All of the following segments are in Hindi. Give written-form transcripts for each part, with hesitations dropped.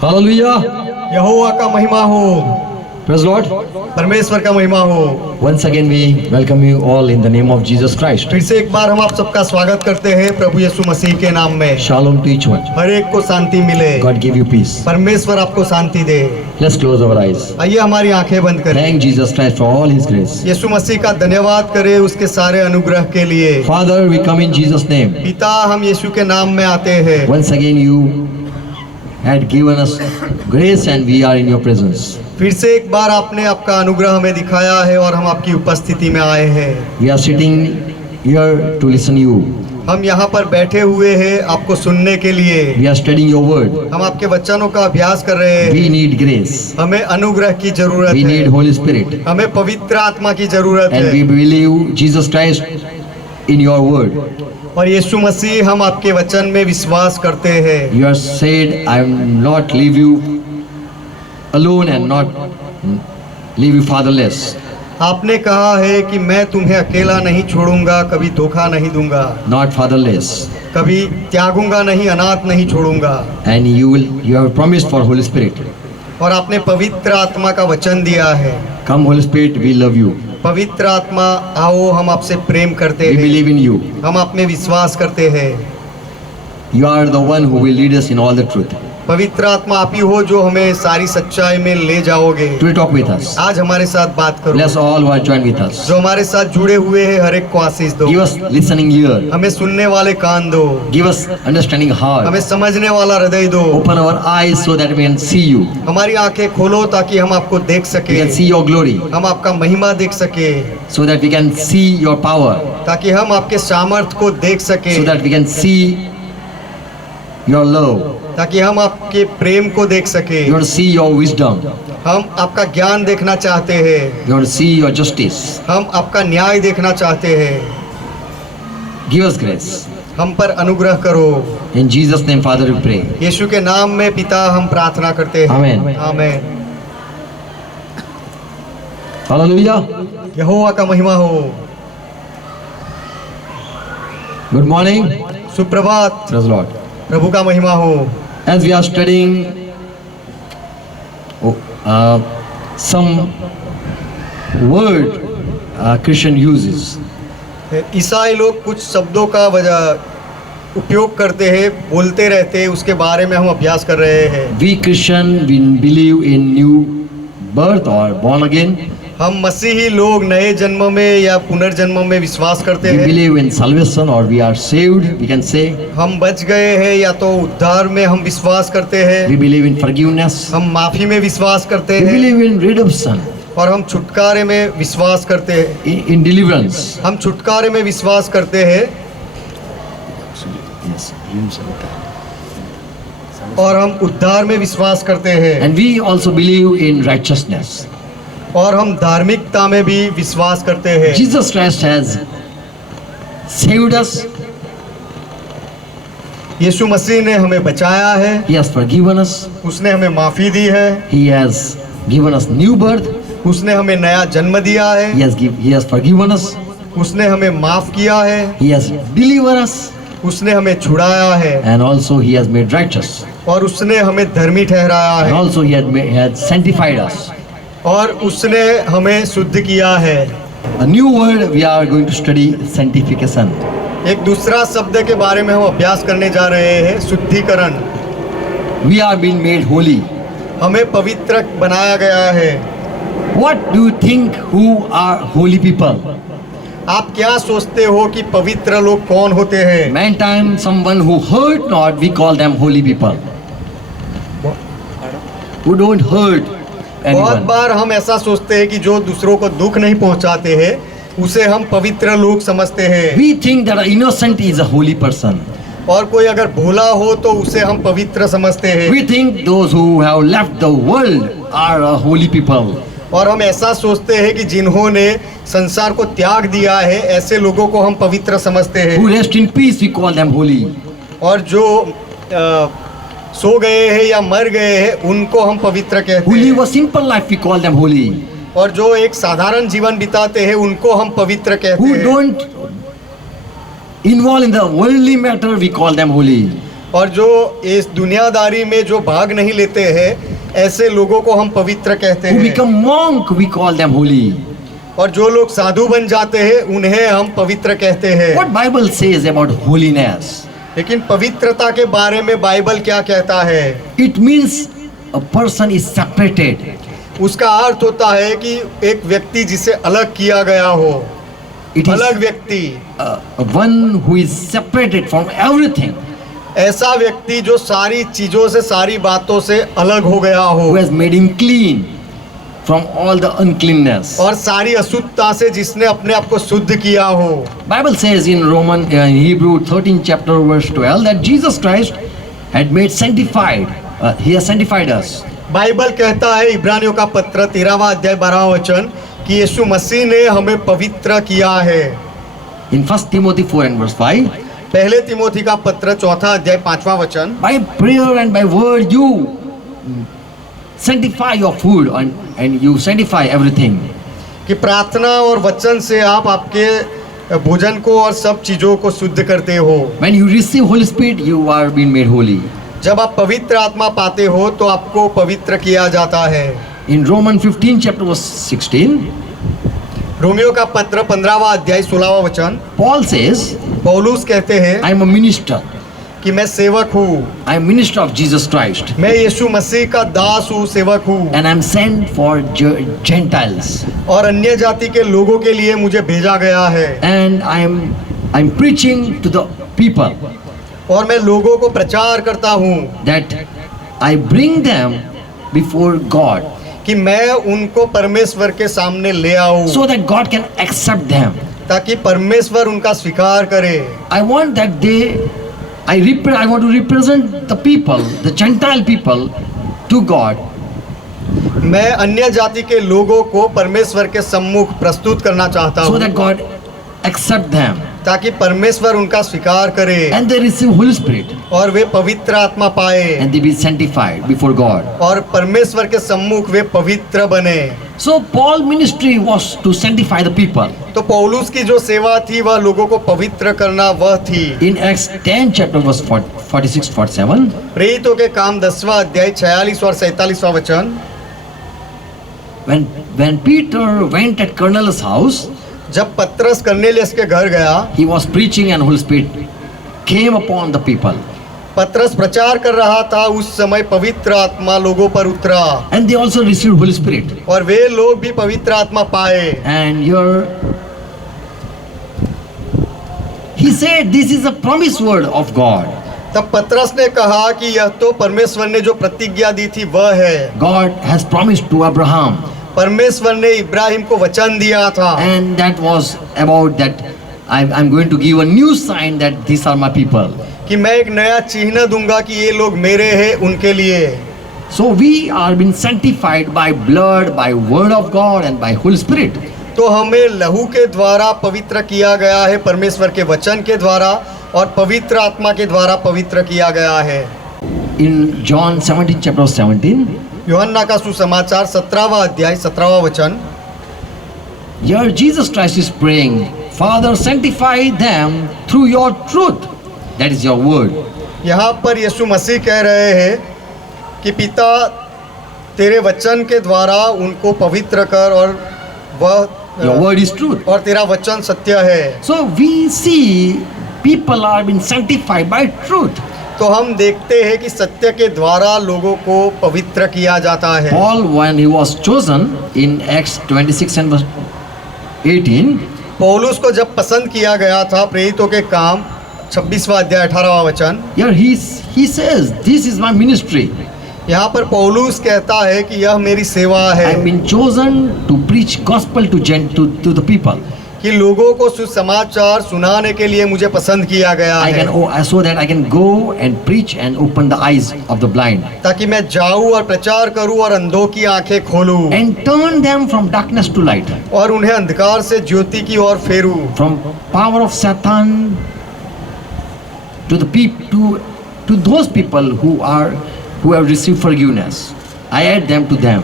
Hallelujah. यहोवा का महिमा हो, Praise Lord. परमेश्वर का महिमा हो। Once again we welcome you all in the name of Jesus Christ. फिर से एक बार हम आप सबका स्वागत करते हैं प्रभु यीशु मसीह के नाम में। Shalom to each one. हर एक को शांति मिले, God give you peace. परमेश्वर आपको शांति दे। Let's close our eyes. आइए हमारी आंखें बंद करें। Thank Jesus Christ for all His grace. यीशु मसीह का धन्यवाद करें उसके सारे अनुग्रह के लिए। Father, we come in Jesus' name. पिता, हम यीशु के नाम में आते हैं। Once again you had given us grace and we are in your presence. फिर से एक बार आपने आपका अनुग्रह हमें दिखाया है और हम आपकी उपस्थिति में आए हैं। We are sitting here to listen you. हम यहाँ पर बैठे हुए हैं आपको सुनने के लिए। We are studying your word. हम आपके वचनों का अभ्यास कर रहे हैं। We need grace. हमें अनुग्रह की जरूरत We है। need Holy Spirit. हमें पवित्र आत्मा की जरूरत And we है। believe Jesus Christ in your word. और यीशु मसीह हम आपके वचन में विश्वास करते हैं। You have said, I will not leave you alone and not leave you fatherless. आपने कहा है कि मैं तुम्हें अकेला नहीं छोड़ूंगा, कभी धोखा नहीं दूंगा, Not fatherless. कभी त्यागूंगा नहीं, अनाथ नहीं छोड़ूंगा। And you have promised for Holy Spirit. और आपने पवित्र आत्मा का वचन दिया है। Come Holy Spirit, we love you. पवित्र आत्मा आओ, हम आपसे प्रेम करते We हैं, believe in you. हम आप में विश्वास करते हैं। You are the one who will lead us in all the truth. पवित्र आत्मा आप ही हो जो हमें सारी सच्चाई में ले जाओगे। Today talk with us. आज हमारे साथ बात करो। Bless all who are joined with us. जो हमारे साथ जुड़े हुए हैं हर एक को आशीष दो। Give us listening ear. हमें सुनने वाले कान दो, Give us understanding heart. हमें समझने वाला हृदय दो। Open our eyes so that we can see you. हमारी आंखें खोलो ताकि हम आपको देख We सके, can see your glory. हम आपका महिमा देख सके, So that we can see your power. ताकि हम आपके सामर्थ को देख सके, So that we can see your love. ताकि हम आपके प्रेम को देख सके। You want to see your wisdom. हम आपका ज्ञान देखना चाहते हैं, You want to see your justice. हम आपका न्याय देखना चाहते हैं। Give us grace. हम पर अनुग्रह करो। In Jesus' name, Father, we pray. यीशु के नाम में पिता हम प्रार्थना करते हैं। Amen. आमेन। Hallelujah. यहोवा का महिमा हो। Good morning. सुप्रभात, Praise the Lord. प्रभु का महिमा हो। As we are studying some word Christian uses, ईसाई लोग कुछ शब्दों का उपयोग करते हैं, बोलते रहते हैं, उसके बारे में हम अभ्यास कर रहे हैं। we Christian we believe in new birth or born again. हम मसीही लोग नए जन्म में या पुनर्जन्म में विश्वास करते We हैं। believe in salvation or we are saved, we can say. हम बच गए हैं या तो उद्धार में हम विश्वास करते हैं। We believe in forgiveness. हम माफी में विश्वास करते We हैं believe in redemption, और हम छुटकारे में विश्वास करते हैं। in deliverance. हम छुटकारे में विश्वास करते हैं Yes. और हम उद्धार में विश्वास करते हैं And we also believe in righteousness. और हम धार्मिकता में भी विश्वास करते हैं। Jesus Christ has saved us. यीशु मसीह ने हमें बचाया है, He has forgiven us. उसने हमें माफी दी है, He has given us new birth. उसने हमें नया जन्म दिया है, He has forgiven us. उसने हमें माफ किया है, He has delivered us. उसने हमें छुड़ाया है And also He has made righteous. और उसने हमें धर्मी ठहराया And है also He had sanctified us. और उसने हमें शुद्ध किया है। A new word we are going to study, sanctification. एक दूसरा शब्द के बारे में हम अभ्यास करने जा रहे हैं, शुद्धिकरण। We are being made holy. हमें पवित्र बनाया गया है। What do you think who are holy people? आप क्या सोचते हो कि पवित्र लोग कौन होते हैं? Many times someone who hurt not, we call them holy people. Who don't hurt बहुत anyone. बार हम ऐसा सोचते हैं कि जो दूसरों को दुख नहीं पहुंचाते हैं उसे हम पवित्र लोग समझते हैं। We think that an innocent is a holy person. और कोई अगर भोला हो तो उसे हम पवित्र समझते हैं। We think those who have left the world are a holy people. और हम ऐसा सोचते हैं कि जिन्होंने संसार को त्याग दिया है ऐसे लोगों को हम पवित्र समझते हैं। Who rest in peace, we call them holy. और जो सो गए हैं या मर गए हैं उनको हम पवित्र कहते Who live हैं। a simple life, we call them holy. और जो एक साधारण जीवन बिताते हैं उनको हम पवित्र कहते Who हैं। don't involve in the worldly matter, we call them holy. और जो इस दुनियादारी में जो भाग नहीं लेते हैं, ऐसे लोगों को हम पवित्र कहते Who हैं। become monk, we call them holy. और जो लोग साधु बन जाते हैं, उन्हें हम पवित्र कहते हैं। What Bible says about holiness? लेकिन पवित्रता के बारे में बाइबल क्या कहता है? It means a person is separated. उसका अर्थ होता है कि एक व्यक्ति जिसे अलग किया गया हो, It is अलग व्यक्ति, one who is separated from everything, ऐसा व्यक्ति जो सारी चीजों से, सारी बातों से अलग हो गया हो, who has made him clean from all the uncleanness. और सारी अशुद्धता से जिसने अपने आप को शुद्ध किया हो। Bible says in Hebrew 13 chapter verse 12 that Jesus Christ had made sanctified. He has sanctified us. Bible कहता है, इब्रानियों का पत्र 13वां अध्याय 12वां वचन, कि यीशु मसीह ने हमें पवित्र किया है। In 1 Timothy 4 and verse 5, पहले तिमोथी का पत्र 4 अध्याय 5वां वचन, by prayer and by word you sanctify your food and you sanctify everything. कि प्रार्थना और वचन से आप आपके भोजन को और सब चीजों को शुद्ध करते हो। When you receive Holy Spirit, you are being made holy. जब आप पवित्र आत्मा पाते हो तो आपको पवित्र किया जाता है। In Romans 15 chapter verse 16, Romeo का पत्र 15वां अध्याय 16वां वचन, Paul says, पौलुस कहते हैं I am a minister. कि मैं सेवक हूँ, I am minister of Jesus Christ. मैं यीशु मसीह का दास हूँ, सेवक हूँ, And I am sent for Gentiles. और अन्य जाति के लोगों के लिए मुझे भेजा गया है। And I'm preaching to the people और मैं लोगों को प्रचार करता हूँ that I bring them before God कि मैं उनको परमेश्वर के सामने ले आऊँ, so that God can accept them. ताकि परमेश्वर उनका स्वीकार करे। I want that I want to represent the people, the Gentile people, to God, मैं अन्य जाति के लोगों को परमेश्वर के सम्मुख प्रस्तुत करना चाहता so हूँ, that God accept them ताकि परमेश्वर उनका स्वीकार करे and they receive Holy Spirit और वे पवित्र आत्मा पाए and they be sanctified before God. और परमेश्वर के सम्मुख वे पवित्र बने। So Paul's ministry was to sanctify the people. तो पौलुस की जो सेवा थी वह लोगों को पवित्र करना वह थी। In Acts 10 chapter verse 46-47, प्रेरितों के काम 10वां अध्याय 46 और 47वां वचन, when Peter went at Cornelius' house, जब पत्रस कर्नेलियस के घर गया, he was preaching and Holy Spirit came upon the people. पत्रस प्रचार कर रहा था, उस समय पवित्र आत्मा लोगों पर उतरा And they also received Holy Spirit. और वे लोग भी पवित्र आत्मा पाए। And he said, this is a promised word of God. तब पत्रस ने कहा कि यह तो परमेश्वर ने जो प्रतिज्ञा दी थी वह है। God has promised to Abraham. परमेश्वर ने इब्राहिम को वचन दिया था And that was about that I'm going to give a new sign that these are my people. कि मैं एक नया चिन्ह दूंगा कि ये लोग मेरे हैं, उनके लिए। So we are being sanctified by blood, by word of God and by Holy Spirit. तो हमें लहू के द्वारा पवित्र किया गया है, परमेश्वर के वचन के द्वारा और पवित्र आत्मा के द्वारा पवित्र किया गया है। In John 17 chapter 17, यूहन्ना का सुसमाचार 17वां अध्याय 17वां वचन, here Jesus Christ is praying, Father, sanctify them through your truth. That is your word. यहाँ पर यीशु मसीह कह रहे हैं कि पिता तेरे वचन के द्वारा उनको पवित्र कर और Your वह word is truth. और तेरा वचन सत्य है। So we see people are being sanctified by truth. तो हम देखते हैं कि सत्य के द्वारा लोगों को पवित्र किया जाता है। Paul, when he was chosen in Acts 26 and verse 18, पौलुस को जब पसंद किया गया था, प्रेरितों के काम 26वां अध्याय 18वां वचन, here he says, this is my ministry. यहाँ पर पौलुस कहता है कि यह मेरी सेवा है I've been chosen to preach gospel to the people. कि लोगों को सुसमाचार सुनाने के लिए मुझे पसंद किया गया है, So that I can go and preach and open the eyes of the blind ताकि मैं जाऊं और प्रचार करूं और अंधों की आंखें खोलूं and turn them from darkness to light, और उन्हें अंधकार से ज्योति की ओर फेरूं, from power of Satan to the to those people who have received forgiveness. I add them to them.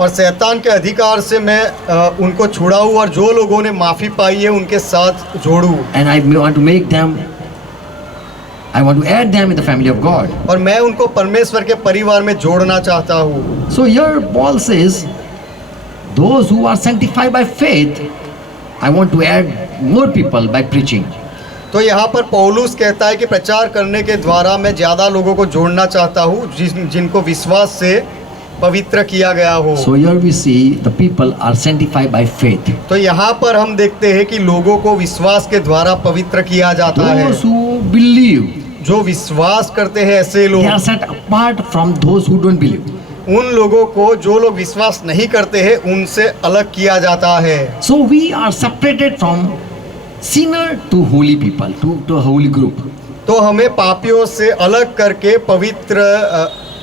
और शैतान के अधिकार से मैं उनको छुड़ाऊं और जो लोगों ने माफ़ी पाई है उनके साथ जोड़ूं। And I want to make them I want to add them in the family of God. और मैं उनको परमेश्वर के परिवार में जोड़ना चाहता हूँ। So here Paul says, those who are sanctified by faith, I want to add more people by preaching. तो यहाँ पर पौलुस कहता है कि प्रचार करने के द्वारा मैं ज़्यादा लोगों को जोड़ना चाहता हूँ जिनको विश्वास से पवित्र किया गया हो। So here we see the people are sanctified by faith. तो यहाँ पर हम देखते हैं कि लोगों को विश्वास के द्वारा पवित्र किया जाता है। Those who believe, जो विश्वास करते हैं ऐसे they are लोग, set apart from those who don't believe. उन लोगों को जो लोग विश्वास नहीं करते हैं उनसे अलग किया जाता है। So we are separated from sinner to holy people, to a holy group. तो हमें पापियों से अलग करके पवित्र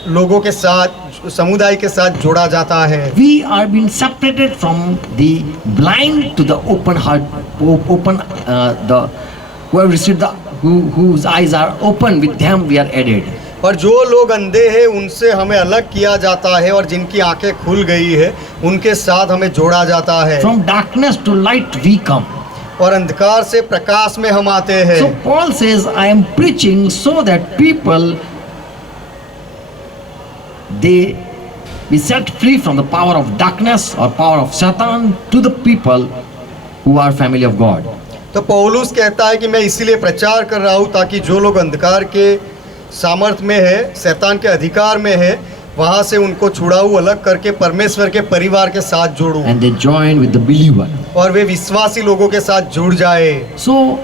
लोगों के साथ, समुदाय के साथ जोड़ा जाता है। We are being separated from the blind to the open heart, the who have received the whose eyes are open, with them we are added. और जो लोग अंधे हैं उनसे हमें अलग किया जाता है और जिनकी आंखें खुल गई है उनके साथ हमें जोड़ा जाता है। From darkness to light we come. और अंधकार से प्रकाश में हम आते हैं। So Paul says, I am preaching so that people they be set free from the power of darkness or power of Satan to the people who are family of God. तो पौलुस कहता है कि मैं इसीलिए प्रचार कर रहा हूँ ताकि जो लोग अंधकार के सामर्थ में है, शैतान के अधिकार में है, वहाँ से उनको छुड़ाऊँ, अलग करके परमेश्वर के परिवार के साथ जोड़ूँ And they join with the believer. और वे विश्वासी लोगों के साथ जुड़ जाए। So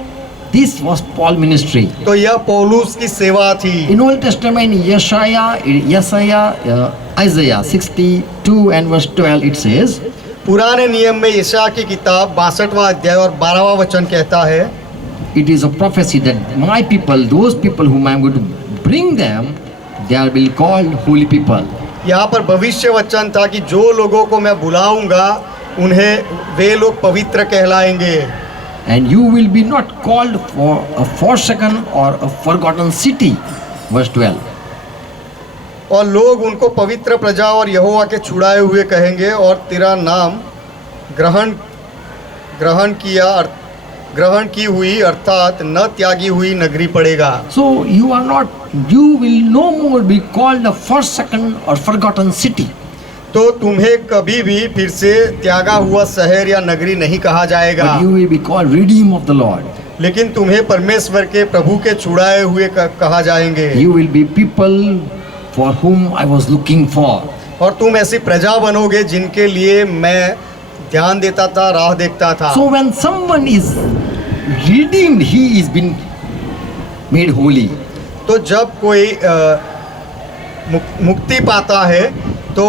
this was Paul ministry. तो यह पौलुस की सेवा थी। In Old Testament, Isaiah 62 and verse 12 it says, पुराने नियम में यशायाह की किताब 62वां अध्याय और 12वां वचन कहता है, it is a prophecy that my people, those people whom I am going to bring them, they will be called holy people. यहाँ पर भविष्य वचन था कि जो लोगों को मैं बुलाऊंगा उन्हें वे लोग पवित्र कहलाएंगे। And you will be not called for a forsaken or a forgotten city. Verse 12. और लोग उनको पवित्र प्रजा और यहोवा के छुड़ाए हुए कहेंगे और तेरा नाम ग्रहण की हुई अर्थात न त्यागी हुई नगरी पड़ेगा। So you will no more be called a forsaken or forgotten city. तो तुम्हें कभी भी फिर से त्यागा हुआ शहर या नगरी नहीं कहा जाएगा, But you will be called redeemed of the Lord. लेकिन तुम्हें परमेश्वर के प्रभु के छुड़ाए हुए कहा जाएंगे। You will be people for whom I was looking for. और तुम ऐसी प्रजा बनोगे जिनके लिए मैं ध्यान देता था, राह देखता था। So when someone is redeemed, he is been made holy. तो जब कोई मुक्ति पाता है तो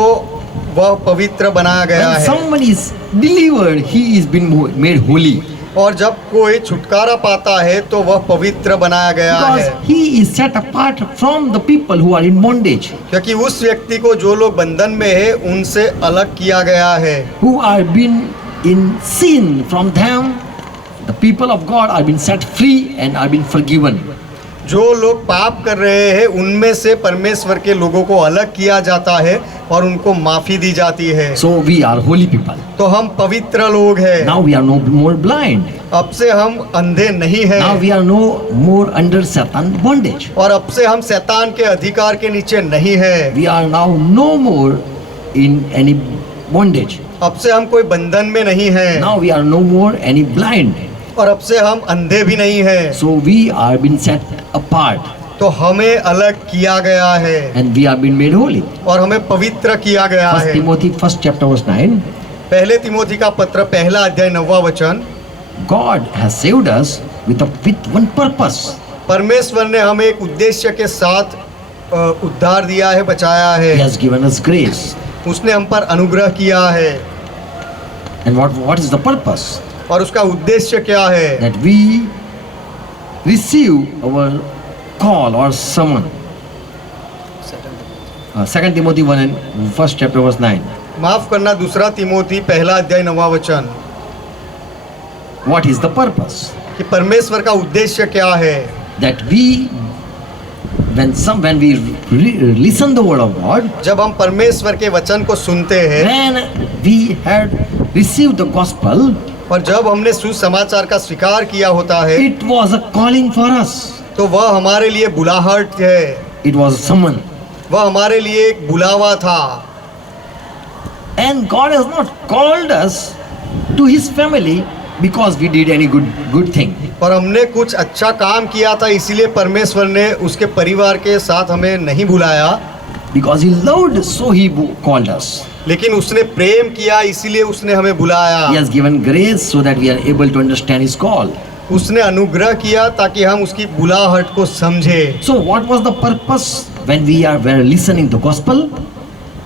वह पवित्र बनाया गया When है। someone is delivered, he is been made holy. और जब कोई छुटकारा पाता है तो वह पवित्र बनाया गया है, Because he is set apart from the people who are in bondage, क्योंकि उस व्यक्ति को जो लोग बंधन में है उनसे अलग किया गया है। who are been in sin. From them, the people of God are been set free and are been forgiven. जो लोग पाप कर रहे हैं उनमें से परमेश्वर के लोगों को अलग किया जाता है और उनको माफी दी जाती है। So we are holy people. तो हम पवित्र लोग हैं। Now we are no more blind. अब से हम अंधे नहीं हैं। Now we are no more under Satan bondage. और अब से हम शैतान के अधिकार के नीचे नहीं हैं। We are now no more in any bondage. अब से हम कोई बंधन में नहीं हैं। Now we are no more any blind. और अब से हम अंधे भी नहीं हैं। So we are been set apart तो हमें अलग किया गया है and we are been made holy. और हमें पवित्र किया गया First है। Timothy 1st chapter verse 9. पहले तिमोथी का पत्र पहला अध्याय 9वां वचन, God has saved us with one purpose. परमेश्वर ने हमें एक उद्देश्य के साथ उद्धार दिया है, बचाया He है। has given us grace. उसने हम पर अनुग्रह किया है। And what is the purpose? और उसका उद्देश्य क्या है? That we receive our call or summon. 2 Timothy 1 and 1st chapter verse 9. माफ करना, दूसरा तिमोथी पहला अध्याय 9वां वचन, What is the purpose? कि परमेश्वर का उद्देश्य क्या है? That when we listen the word of God, जब हम परमेश्वर के वचन को सुनते हैं when we had received the gospel, और जब हमने सुसमाचार का स्वीकार किया होता है, it was a calling for us. तो वह हमारे लिए बुलाहट है, It was someone. वह हमारे लिए एक बुलावा था। And God has not called us to His family because we did any good thing. पर हमने कुछ अच्छा काम किया था, इसीलिए परमेश्वर ने उसके परिवार के साथ हमें नहीं बुलाया। Because He loved, so He called us. लेकिन उसने प्रेम किया, इसीलिए उसने हमें बुलाया। He has given grace so that we are able to understand His call. उसने अनुग्रह किया ताकि हम उसकी बुलाहट को समझे। So what was the purpose when were listening the gospel?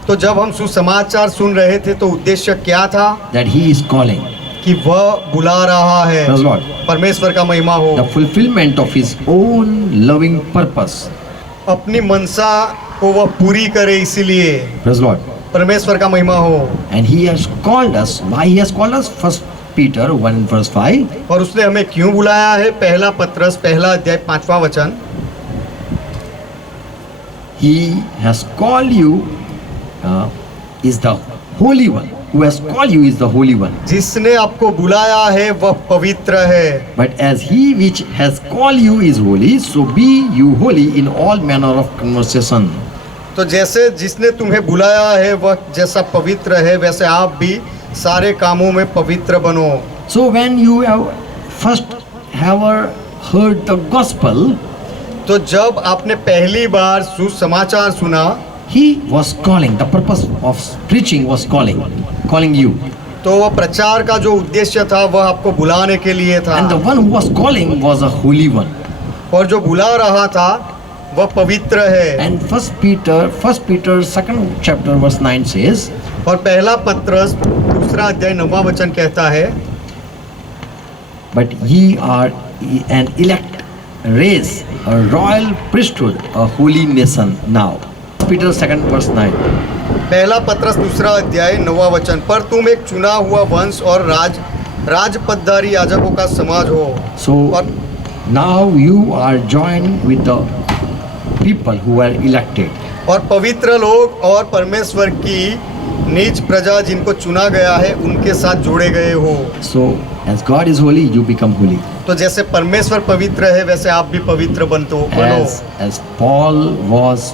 तो जब हम सुसमाचार सुन रहे थे तो उद्देश्य क्या था? That He is calling. कि वह बुला रहा है। Praise Lord. परमेश्वर का महिमा हो। The fulfillment of His own loving purpose. अपनी मनसा को वह पूरी करे, इसीलिए Praise Lord. परमेश्वर का महिमा हो। And He has called us. Why He has called us? First Peter 1:5. और उसने हमें क्यों बुलाया है? पहला पत्रस पहला अध्याय 5वां वचन। He has called you is the Holy One. Who has called you is the Holy One. जिसने आपको बुलाया है वह पवित्र है। But as He which has called you is holy, so be you holy in all manner of conversation. तो जैसे जिसने तुम्हें बुलाया है वह जैसा पवित्र है, वैसे आप भी सारे कामों में पवित्र बनो। So when you have first ever heard the gospel, तो जब आपने पहली बार सुसमाचार सुना, He was calling. The purpose of preaching was calling you. तो वह प्रचार का जो उद्देश्य था वह आपको बुलाने के लिए था। And the one who was calling was a holy one. और जो बुला रहा था वह पवित्र है। And First Peter 2nd chapter verse 9 says, और पहला पत्रस दूसरा अध्याय 9वां वचन कहता है, but ye are an elect race, a royal priesthood, a holy nation now. Peter 2nd verse 9. पहला पत्रस दूसरा अध्याय 9वां वचन, पर तुम एक चुना हुआ वंश और राजपदधारी याजकों का समाज हो। So और now you are joined with the people who are elected. और पवित्र लोग और परमेश्वर की निज प्रजा जिनको चुना गया है उनके साथ जोड़े गए हो। So as God is holy, you become holy. तो जैसे परमेश्वर पवित्र है वैसे आप भी पवित्र बनो। As Paul was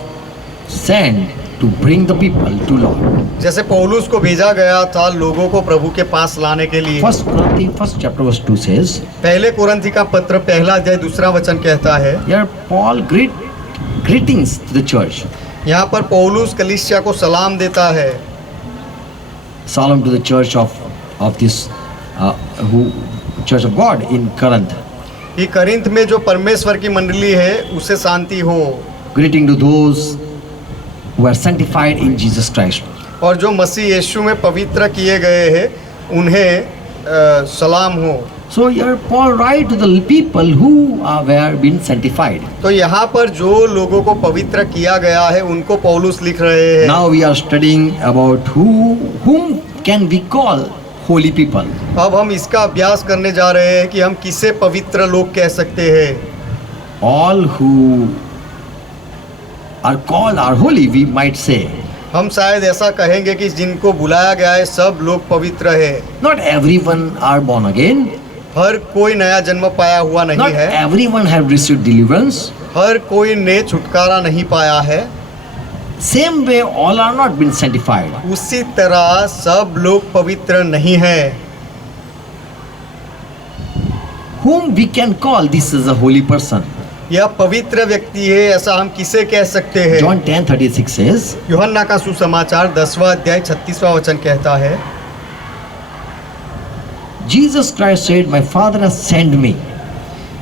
sent to bring the people to Lord. जैसे पौलुस को भेजा गया था लोगों को प्रभु के पास लाने के लिए। First Corinthians 1st chapter verse 2 says, पहले कुरिन्थी का पत्र पहला अध्याय दूसरा वचन कहता है, here Paul greetings to the church. यहाँ पर पौलुस कलीसिया को सलाम देता है। Salam to the church of this church of God in Corinth. कि करिन्थ में जो परमेश्वर की मंडली है उसे शांति हो। Greeting to those who are sanctified in Jesus Christ. और जो मसीह यीशु में पवित्र किए गए हैं उन्हें सलाम हो। So here Paul write to the people who were being sanctified. तो यहाँ पर जो लोगों को पवित्र किया गया है उनको पौलुस लिख रहे हैं। Now we are studying about whom can we call holy people. अब हम इसका अभ्यास करने जा रहे हैं कि हम किसे पवित्र लोग कह सकते हैं। All who are called are holy, we might say. हम शायद ऐसा कहेंगे कि जिनको बुलाया गया है सब लोग पवित्र है। Not everyone are born again. हर कोई नया जन्म पाया हुआ नहीं Not है। everyone have received deliverance. हर कोई ने छुटकारा नहीं पाया है। Same way, all are not been sanctified. उसी तरह सब लोग पवित्र नहीं है। Whom we can call this is a holy person. यह पवित्र व्यक्ति है, ऐसा हम किसे कह सकते हैं? John 10:36 says, यूहन्ना का सुसमाचार 10वां अध्याय 36वां वचन कहता है, Jesus Christ said, my Father has sent me.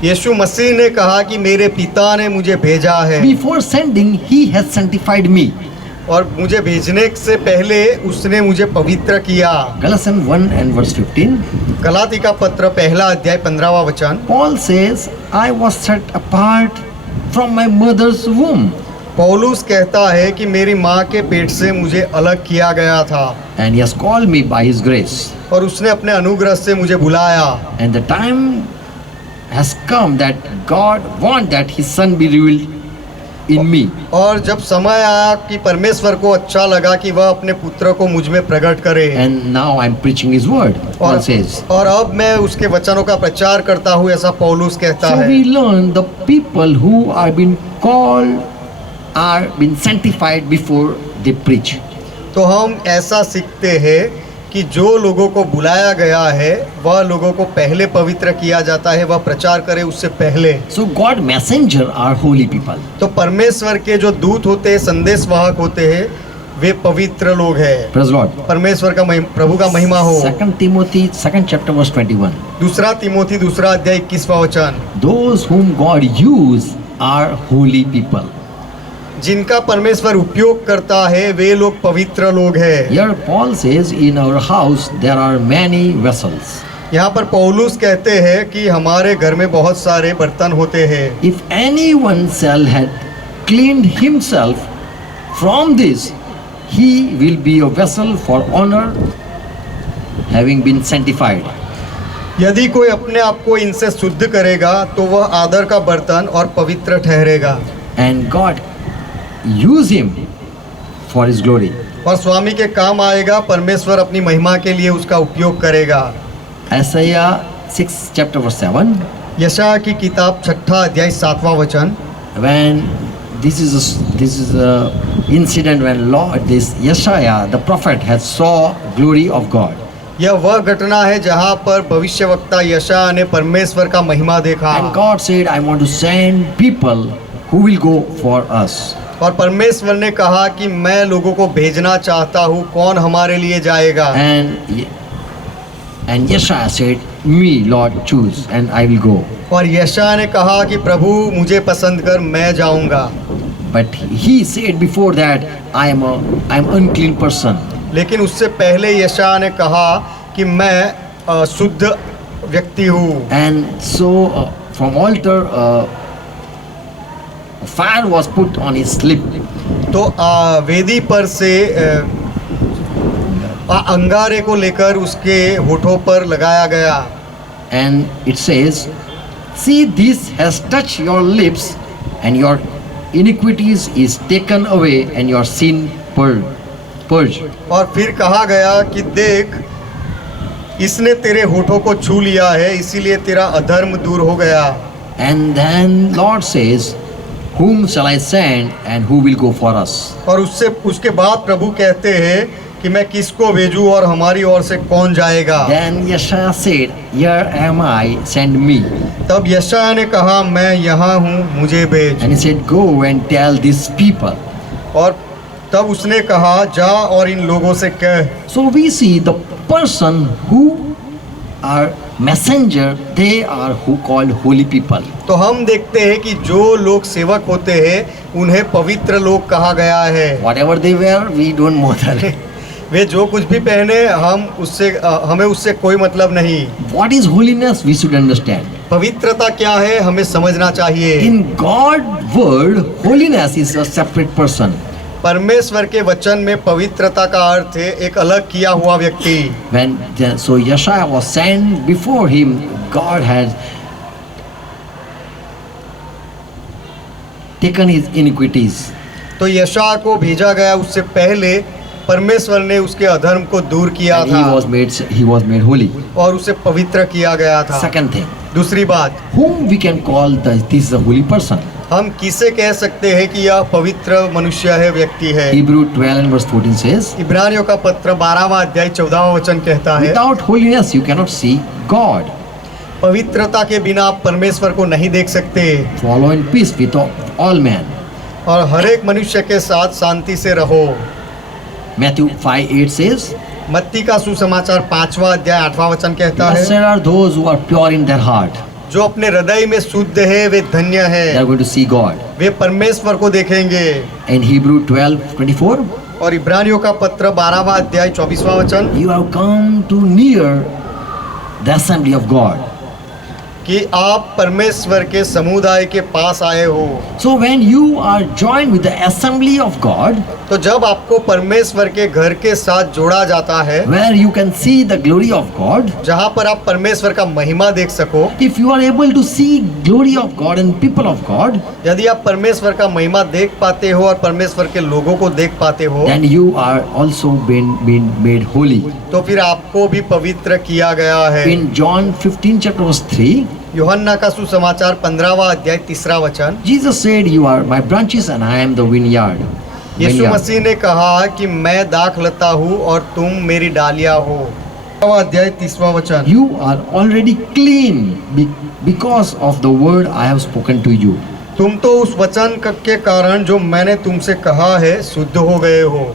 यीशु मसीह ने कहा कि मेरे पिता ने मुझे भेजा है। Before sending, He has sanctified me. और मुझे भेजने से पहले उसने मुझे पवित्र किया। Galatians 1 and verse 15. गलाती का पत्र पहला अध्याय 15वां वचन, Paul says, I was set apart from my mother's womb. पौलुस कहता है कि मेरी माँ के पेट से मुझे अलग किया गया था। And He has called me by His grace. और उसने अपने अनुग्रह से मुझे बुलाया। And the time has come that God want that His Son be revealed in me. और जब समय आया कि परमेश्वर को अच्छा लगा कि वह अपने पुत्र को मुझ में प्रकट करे, And now I'm preaching His word, Paul says. और अब मैं उसके वचनों का प्रचार करता हूँ, ऐसा पौलुस कहता So है। we learn the people who are been called are been sanctified before they preach. तो हम ऐसा सीखते हैं कि जो लोगों को बुलाया गया है वह लोगों को पहले पवित्र किया जाता है, वह प्रचार करे उससे पहले। So God messenger are holy people. तो परमेश्वर के जो दूत होते हैं, संदेश वाहक होते हैं, वे पवित्र लोग हैं। Praise Lord. परमेश्वर का प्रभु का महिमा हो। 2 Timothy 2nd chapter verse 21. दूसरा तिमोथी दूसरा अध्याय 21वां वचन, Those whom God use are holy people. जिनका परमेश्वर उपयोग करता है वे लोग पवित्र लोग हैं। Here Paul says, in our house there are many vessels. यहाँ पर पौलुस कहते हैं कि हमारे घर में बहुत सारे बर्तन होते हैं। If anyone shall had cleaned himself from this, he will be a vessel for honor, having been sanctified. यदि कोई अपने आप को इनसे शुद्ध करेगा तो वह आदर का बर्तन और पवित्र ठहरेगा, And God use him for His glory. और स्वामी के काम आएगा। परमेश्वर अपनी महिमा के लिए उसका उपयोग करेगा। Isaiah 6 chapter verse 7. यशायाह की किताब 6 अध्याय 7वां वचन, When this is a incident when Lord this Yeshaya the prophet had saw glory of God. यह वह घटना है जहाँ पर भविष्यवक्ता यशायाह ने परमेश्वर का महिमा देखा। And God said, I want to send people who will go for us. और परमेश्वर ने कहा कि मैं लोगों को भेजना चाहता हूँ, कौन हमारे लिए जाएगा। And Yeshaya said, me Lord choose and I will go. और यशायाह ने कहा कि प्रभु मुझे पसंद कर, मैं जाऊंगा। But he said before that, I am unclean person. लेकिन उससे पहले यशायाह ने कहा कि मैं शुद्ध व्यक्ति हूँ। And so from altar fire was put on his lip. तो वेदी पर से अंगारे को लेकर उसके होठों पर लगाया गया। And it says, see, this has touched your lips, and your iniquities is taken away, and your sin purged. और फिर कहा गया कि देख, इसने तेरे होठों को छू लिया है, इसीलिए तेरा अधर्म दूर हो गया। And then Lord says, whom shall I send, and who will go for us? और उसके बाद प्रभु कहते हैं कि मैं किसको भेजूं और हमारी ओर से कौन जाएगा। Then Yeshaya said, here am I, send me. तब यशायाह ने कहा, मैं यहाँ हूँ, मुझे भेज। And he said, go and tell these people. और तब उसने कहा, जा और इन लोगों से कह। So we see the person who are messenger, they are who called holy people. तो हम देखते हैं कि जो लोग सेवक होते हैं उन्हें पवित्र लोग कहा गया है। Whatever they wear, we don't bother. वे जो कुछ भी पहने हमें उससे कोई मतलब नहीं। What is holiness? We should understand. पवित्रता क्या है हमें समझना चाहिए। In God's word, holiness is a separate person. परमेश्वर के वचन में पवित्रता का अर्थ है एक अलग किया हुआ व्यक्ति। So Yeshaya was sent before him. God had taken his iniquities. तो यशायाह को भेजा गया, उससे पहले परमेश्वर ने उसके अधर्म को दूर किया And था he was made holy. और उसे पवित्र किया गया था। Second thing, दूसरी बात, whom we can call this is a holy person. हम किसे कह सकते हैं कि यह पवित्र मनुष्य है, व्यक्ति है। Hebrew 12 and verse 14 says, इब्रानियों का पत्र 12वां अध्याय 14वां वचन कहता है, without holiness you cannot see God. पवित्रता के बिना आप परमेश्वर को नहीं देख सकते। Follow in peace with all men. और हर एक मनुष्य के साथ शांति से रहो। Matthew 5:8 says, मत्ती का सुसमाचार 5वां अध्याय 8वां वचन कहता है, blessed are those who are pure in their heart. जो अपने हृदय में शुद्ध है वे धन्य They है, are going to see God. वे परमेश्वर को देखेंगे। In Hebrew 12:24, और इब्रानियों का पत्र 12वां अध्याय 24वां वचन, you have come to near the assembly of God. कि आप परमेश्वर के समुदाय के पास आए हो। So when you are joined with the assembly of God, तो जब आपको परमेश्वर के घर के साथ जोड़ा जाता है, where you can see the glory of God, जहाँ पर आप परमेश्वर का महिमा देख सको, if you are able to see glory of God and people of God, यदि आप परमेश्वर का महिमा देख पाते हो और परमेश्वर के लोगों को देख पाते हो, then you are also been made holy. तो फिर आपको भी पवित्र किया गया है। In John 15 chapter verse 3, यूहन्ना का सुसमाचार 15वां अध्याय 3रा वचन, Jesus said, "You are my branches and I am the vineyard." Yeshu Vineyard. मसीह ने कहा कि मैं दाख लता हूँ और तुम मेरी डालियाँ हो। 15वां अध्याय 30वां वचन, You are already clean because of the word I have spoken to you. तुम तो उस वचन के कारण जो मैंने तुमसे कहा है शुद्ध हो गए हो।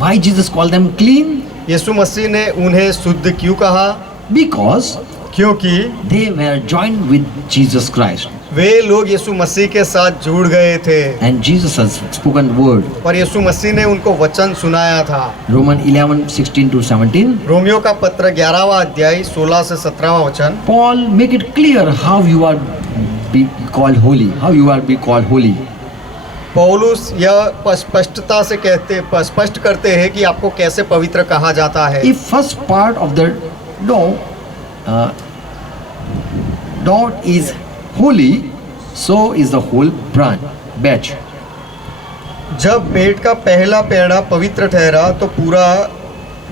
Why Jesus called them clean? यीशु मसीह ने उन्हें शुद्ध क्यों कहा? Because क्योंकि they were joined with Jesus Christ. वे लोग यीशु मसीह के साथ जुड़ गए थे And Jesus has spoken word. और यीशु मसीह ने उनको वचन सुनाया था। Romans 11:16-17. रोमियो का पत्र 11वां अध्याय 16 से 17वां वचन, Paul make it clear how you are be called holy. How you are be called holy. पौलुस यह स्पष्टता से स्पष्ट करते हैं कि आपको कैसे पवित्र कहा जाता है। If first part of the dot is holy, so is the whole batch. जब पेड़ का पहला पेड़ा पवित्र ठहरा तो पूरा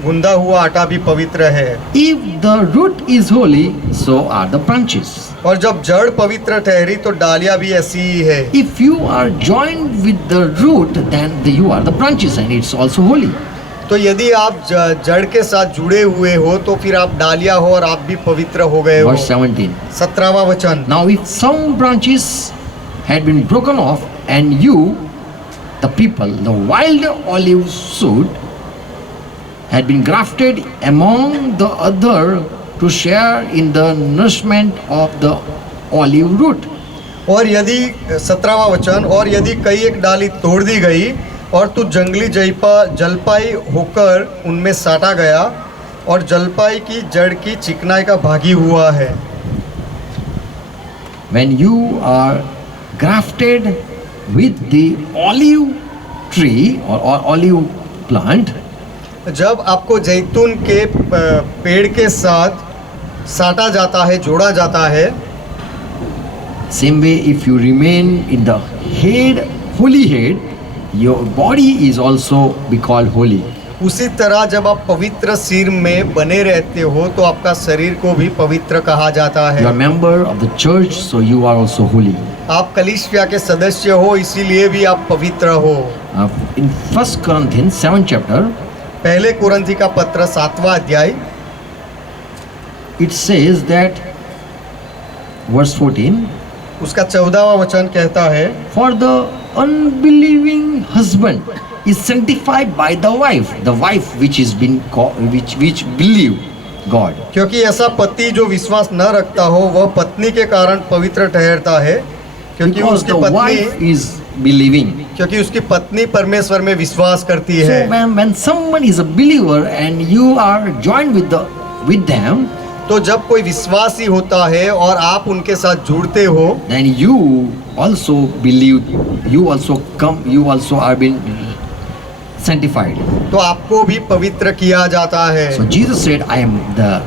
गुंदा हुआ आटा भी पवित्र है। If the root is holy, so are the branches. और जब जड़ पवित्र ठहरी तो डालियाँ भी ऐसी ही है। If you are joined with the root, then you are the branches and it's also holy. तो यदि आप जड़ के साथ जुड़े हुए हो तो फिर आप डालियाँ हो और आप भी पवित्र हो गए हो। Verse 17. 17वां वचन, Now if some branches had been broken off and you, the people, the wild olive shoot, had been grafted among the other to share in the nourishment of the olive root. और यदि 17वां वचन, और यदि कई एक डाली तोड़ दी गई और तू जंगली जलपाई होकर उनमें साटा गया और जलपाई की जड़ की चिकनाई का भागी हुआ है। When you are grafted with the olive tree or olive plant, जब आपको जैतून के पेड़ के साथ साटा जाता है, जोड़ा जाता है, same way if you remain in the head, holy head, your body is also be called holy. उसी तरह जब आप पवित्र सिर में बने रहते हो तो आपका शरीर को भी पवित्र कहा जाता You are है। a member of the church, so you are also holy. आप कलीसिया के सदस्य हो, इसीलिए भी आप पवित्र हो। In 1 Corinthians 7 chapter, पहले कुरंथी का पत्र 7वां अध्याय, it says that, verse 14, उसका 14वां वचन कहता है, for the unbelieving husband is sanctified by the wife which is been which believe God. क्योंकि ऐसा पति जो विश्वास न रखता हो वह पत्नी के कारण पवित्र ठहरता है, क्योंकि Because the wife is believing. उसकी पत्नी परमेश्वर में विश्वास करती So है। when someone is a believer and you are joined with them, तो जब कोई विश्वासी होता है और आप उनके साथ जुड़ते हो, then you also believe, you also are being sanctified. तो आपको भी पवित्र किया जाता है। So Jesus said, I am the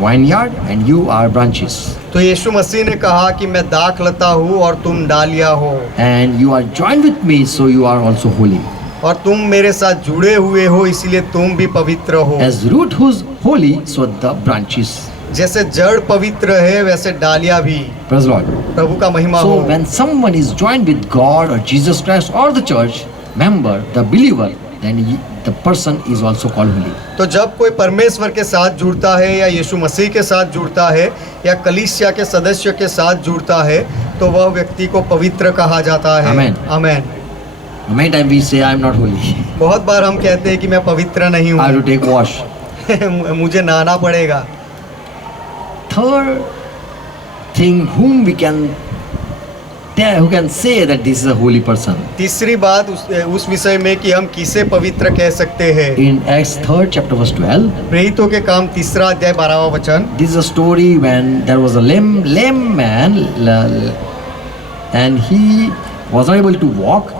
vineyard and you are branches. तो यीशु मसीह ने कहा कि मैं दाख लता हूँ और तुम डालियाँ हो, And you are joined with me, so you are also holy. और तुम मेरे साथ जुड़े हुए हो, इसलिए तुम भी पवित्र हो। As root who's holy, so the branches. जैसे जड़ पवित्र है वैसे डालियाँ भी। Praise the Lord. प्रभु का महिमा So हो। when someone is joined with God or Jesus Christ or the church member, the believer, then the person is also called holy. तो जब कोई परमेश्वर के साथ जुड़ता है या यीशु मसीह के साथ जुड़ता है या कलीसिया के सदस्य के साथ जुड़ता है तो वह व्यक्ति को पवित्र कहा जाता है। Amen. Amen. Many times we say, I am not holy. बहुत बार हम कहते हैं कि मैं पवित्र नहीं I have हूँ, to take wash. मुझे नहाना पड़ेगा। Third thing whom we can who can say that this is a holy person? तीसरी बात उस विषय में कि हम किसे पवित्र कह सकते हैं। In Acts 3rd chapter verse 12, प्रेरितों के काम 3 अध्याय 12वां वचन। this is a story when there was a lame man and he was not able to walk.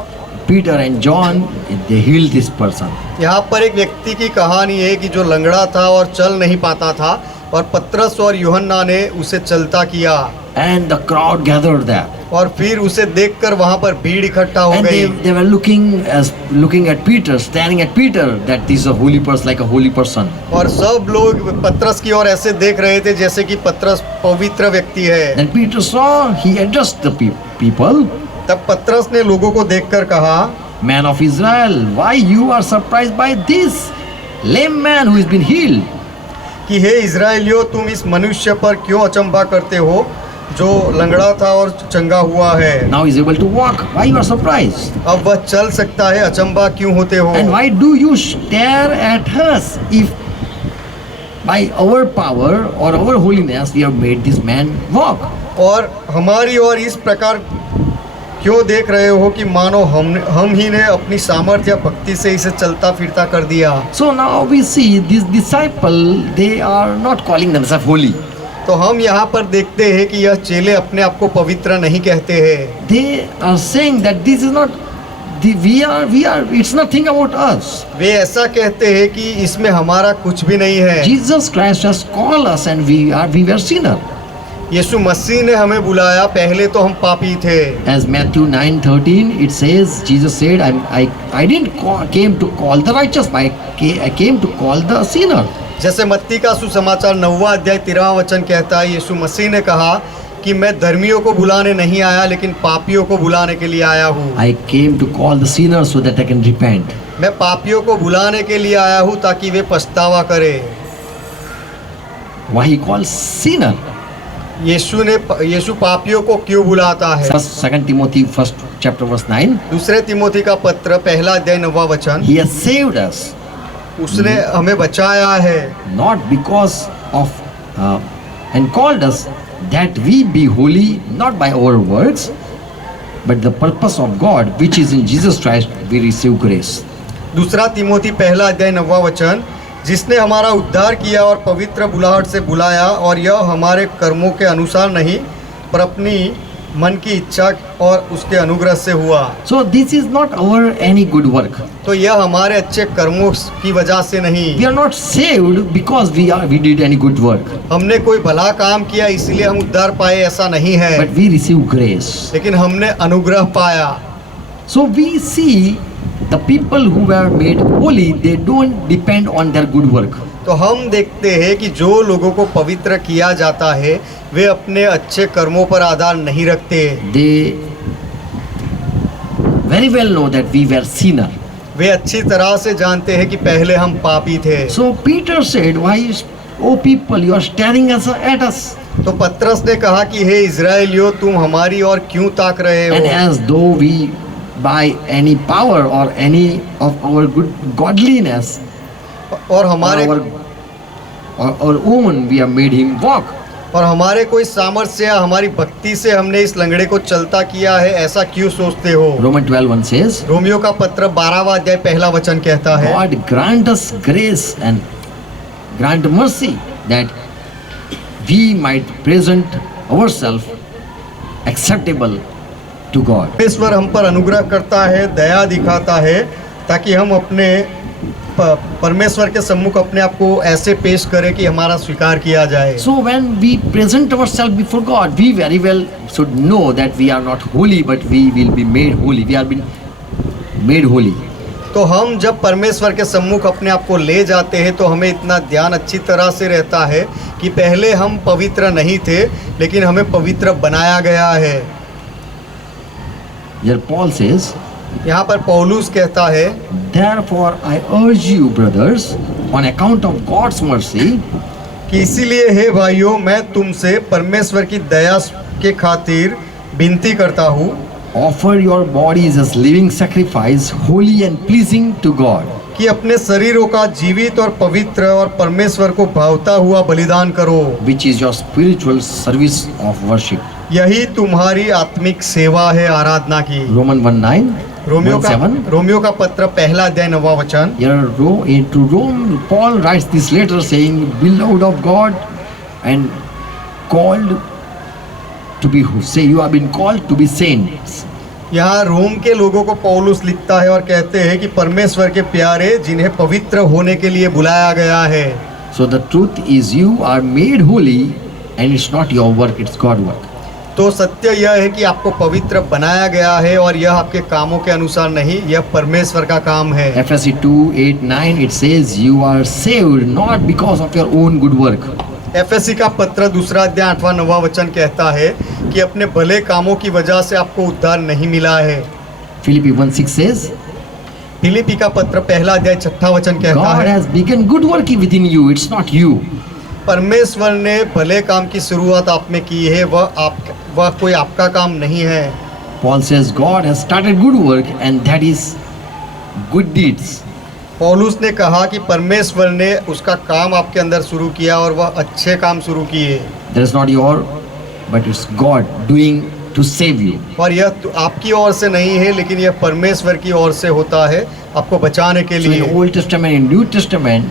Peter and John, they healed this person. यहाँ पर एक व्यक्ति की कहानी है कि जो लंगड़ा था और चल नहीं पाता था और पतरस और यूहन्ना ने उसे चलता किया And the crowd gathered there. और फिर उसे देखकर वहाँ पर भीड़ इकट्ठा हो And गई they were looking at Peter, staring at Peter, that this is a holy person, like a holy person. और सब लोग पतरस की ओर ऐसे देख रहे थे जैसे कि पतरस पवित्र व्यक्ति है। Then Peter saw, he addressed the people, तब पतरस ने लोगों को देखकर कहा, "Man of Israel, why you are surprised by this lame man who has been healed? कि हे इज़राइलियों, तुम इस मनुष्य पर क्यों अचंभा करते हो जो लंगड़ा था और चंगा हुआ है। Now he is able to walk. Why you are surprised? अब वह चल सकता है, अचंभा क्यों होते हो। And why do you stare at us if by our power or our holiness we have made this man walk?" और हमारी ओर इस प्रकार क्यों देख रहे हो कि मानो हम ही ने अपनी सामर्थ्य या भक्ति से इसे चलता फिरता कर दिया। So now we see these disciple, they are not calling themselves holy. तो हम यहाँ पर देखते हैं कि यह चेले अपने आप को पवित्र नहीं कहते हैं। They are saying that this is not we are it's nothing about us. वे ऐसा कहते हैं कि इसमें हमारा कुछ भी नहीं है। Jesus Christ has called us and we were sinner. यीशु मसीह ने हमें बुलाया, पहले तो हम पापी थे। As Matthew 9:13 it says, Jesus said, I didn't came to call the righteous, I came to call the sinner. जैसे मत्ती का सुसमाचार 9वां अध्याय 13वां वचन कहता है, यीशु मसीह ने कहा कि मैं धर्मियों को बुलाने नहीं आया लेकिन पापियों को बुलाने के लिए आया हूँ। I came to call the sinner so that I can repent. मैं पापियों को बुलाने के लिए आया हूँ ताकि वे पछतावा करें। Why he calls sinner? यीशु पापियों को क्यों बुलाता है। 2 Timothy 1st chapter verse 9. दूसरे तिमोथी का पत्र 1 अध्याय 9वां वचन। He has saved us उसने हमें बचाया है, not because of and called us that we be holy, not by our works, but the purpose of God which is in Jesus Christ we receive grace. दूसरा तिमोथी 1 अध्याय 9वां वचन, जिसने हमारा उद्धार किया और पवित्र बुलाहट से बुलाया, और यह हमारे कर्मों के अनुसार नहीं पर अपनी मन की इच्छा और उसके अनुग्रह से हुआ। So this is not our any good work. तो यह हमारे अच्छे कर्मों की वजह से नहीं। We are not saved because we did any good work, हमने कोई भला काम किया इसलिए हम उद्धार पाए, ऐसा नहीं है, but we receive grace. लेकिन हमने अनुग्रह पाया। So we see the people who were made holy, they don't depend on their good work. तो हम देखते हैं कि जो लोगों को पवित्र किया जाता है वे अपने अच्छे कर्मों पर आधार नहीं रखते। They very well know that we were sinner. वे अच्छी तरह से जानते हैं कि पहले हम पापी थे। So Peter said, "Why, O people, you are staring at us?" तो पतरस ने कहा कि हे इज़राइलियों, तुम हमारी ओर क्यों ताक रहे And हो। as though we, by any power or any of our good godliness और or हमारे our own, we have made him walk. और हमारे कोई सामर्थ्य या हमारी भक्ति से हमने इस लंगड़े को चलता किया है, ऐसा क्यों सोचते हो। Romans 12:1 says, रोमियो का पत्र 12वां अध्याय 1 वचन कहता है, God grant us grace and grant mercy that we might present ourselves acceptable to God. परमेश्वर हम पर अनुग्रह करता है, दया दिखाता है, ताकि हम अपने परमेश्वर के सम्मुख अपने आप को ऐसे पेश करें कि हमारा स्वीकार किया जाए। So when we present ourselves before God, we very well should know that we are not holy, but we will be made holy. We are been made holy. तो हम जब परमेश्वर के सम्मुख अपने आप को ले जाते हैं तो हमें इतना ध्यान अच्छी तरह से रहता है कि पहले हम पवित्र नहीं थे लेकिन हमें पवित्र बनाया गया है। Here Paul says, यहाँ पर पौलुस कहता है, "Therefore I urge you, brothers, on account of God's mercy, कि इसीलिए हे भाइयों, मैं तुमसे परमेश्वर की दया के खातिर विनती करता हूँ, offer your bodies as living sacrifice, holy and pleasing to God." कि अपने शरीरों का जीवित और पवित्र और परमेश्वर को भावता हुआ बलिदान करो, which is your spiritual service of worship. यही तुम्हारी आत्मिक सेवा है आराधना की। Romans 1:9. रोमियो 1:7. का रोमियो का पत्र पहला अध्याय 9वां वचन। To Rome, Paul writes this letter saying, "Beloved of God, and called to be who? Say you have been called to be saints." यहाँ रोम के लोगों को पौलुस लिखता है और कहते हैं कि परमेश्वर के प्यारे जिन्हें पवित्र होने के लिए बुलाया गया है। So the truth is, you are made holy, and it's not your work; it's God's work. तो सत्य यह है कि आपको पवित्र बनाया गया है और यह आपके कामों के अनुसार नहीं, यह परमेश्वर का काम है। Ephesians 2:8-9 it says, "You are saved not because of your own good work." FSc का पत्र दूसरा अध्याय 8वां-9वां वचन कहता है कि अपने भले कामों की वजह से आपको उद्धार नहीं मिला है। Philippi 1:6 says, फिलिपी का पत्र पहला अध्याय 6वां वचन कहता "God है has begun good work within you; it's not you." परमेश्वर ने भले काम की शुरुआत आप में की है, वह कोई आपका काम नहीं है। Paul says, "God has started good work, and that is good deeds." पौलुस ने कहा कि परमेश्वर ने उसका काम आपके अंदर शुरू किया और वह अच्छे काम शुरू किए। That is not your, but it's God doing to save you. और यह तो आपकी ओर से नहीं है, लेकिन यह परमेश्वर की ओर से होता है आपको बचाने के So in लिए। Old Testament and New Testament,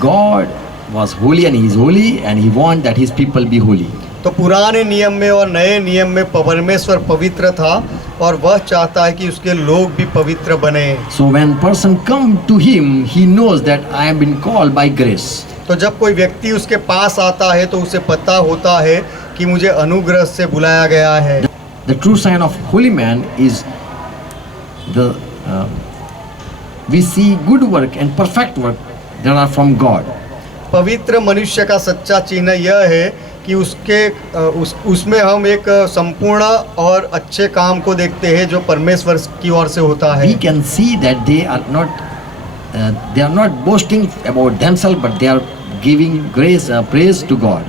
God was holy and He is holy, and He wants that His people be holy. तो पुराने नियम में और नए नियम में परमेश्वर पवित्र था और वह चाहता है कि उसके लोग भी पवित्र बने। So when person come to Him, he knows that I have been called by grace. तो जब कोई व्यक्ति उसके पास आता है तो उसे पता होता है कि मुझे अनुग्रह से बुलाया गया है। The true sign of holy man is the we see good work and perfect work that are from God. पवित्र मनुष्य का सच्चा चिन्ह यह है कि उसमें हम एक संपूर्ण और अच्छे काम को देखते हैं जो परमेश्वर की ओर से होता है। We can see that they are not boasting about themselves, but they are giving grace, praise to God.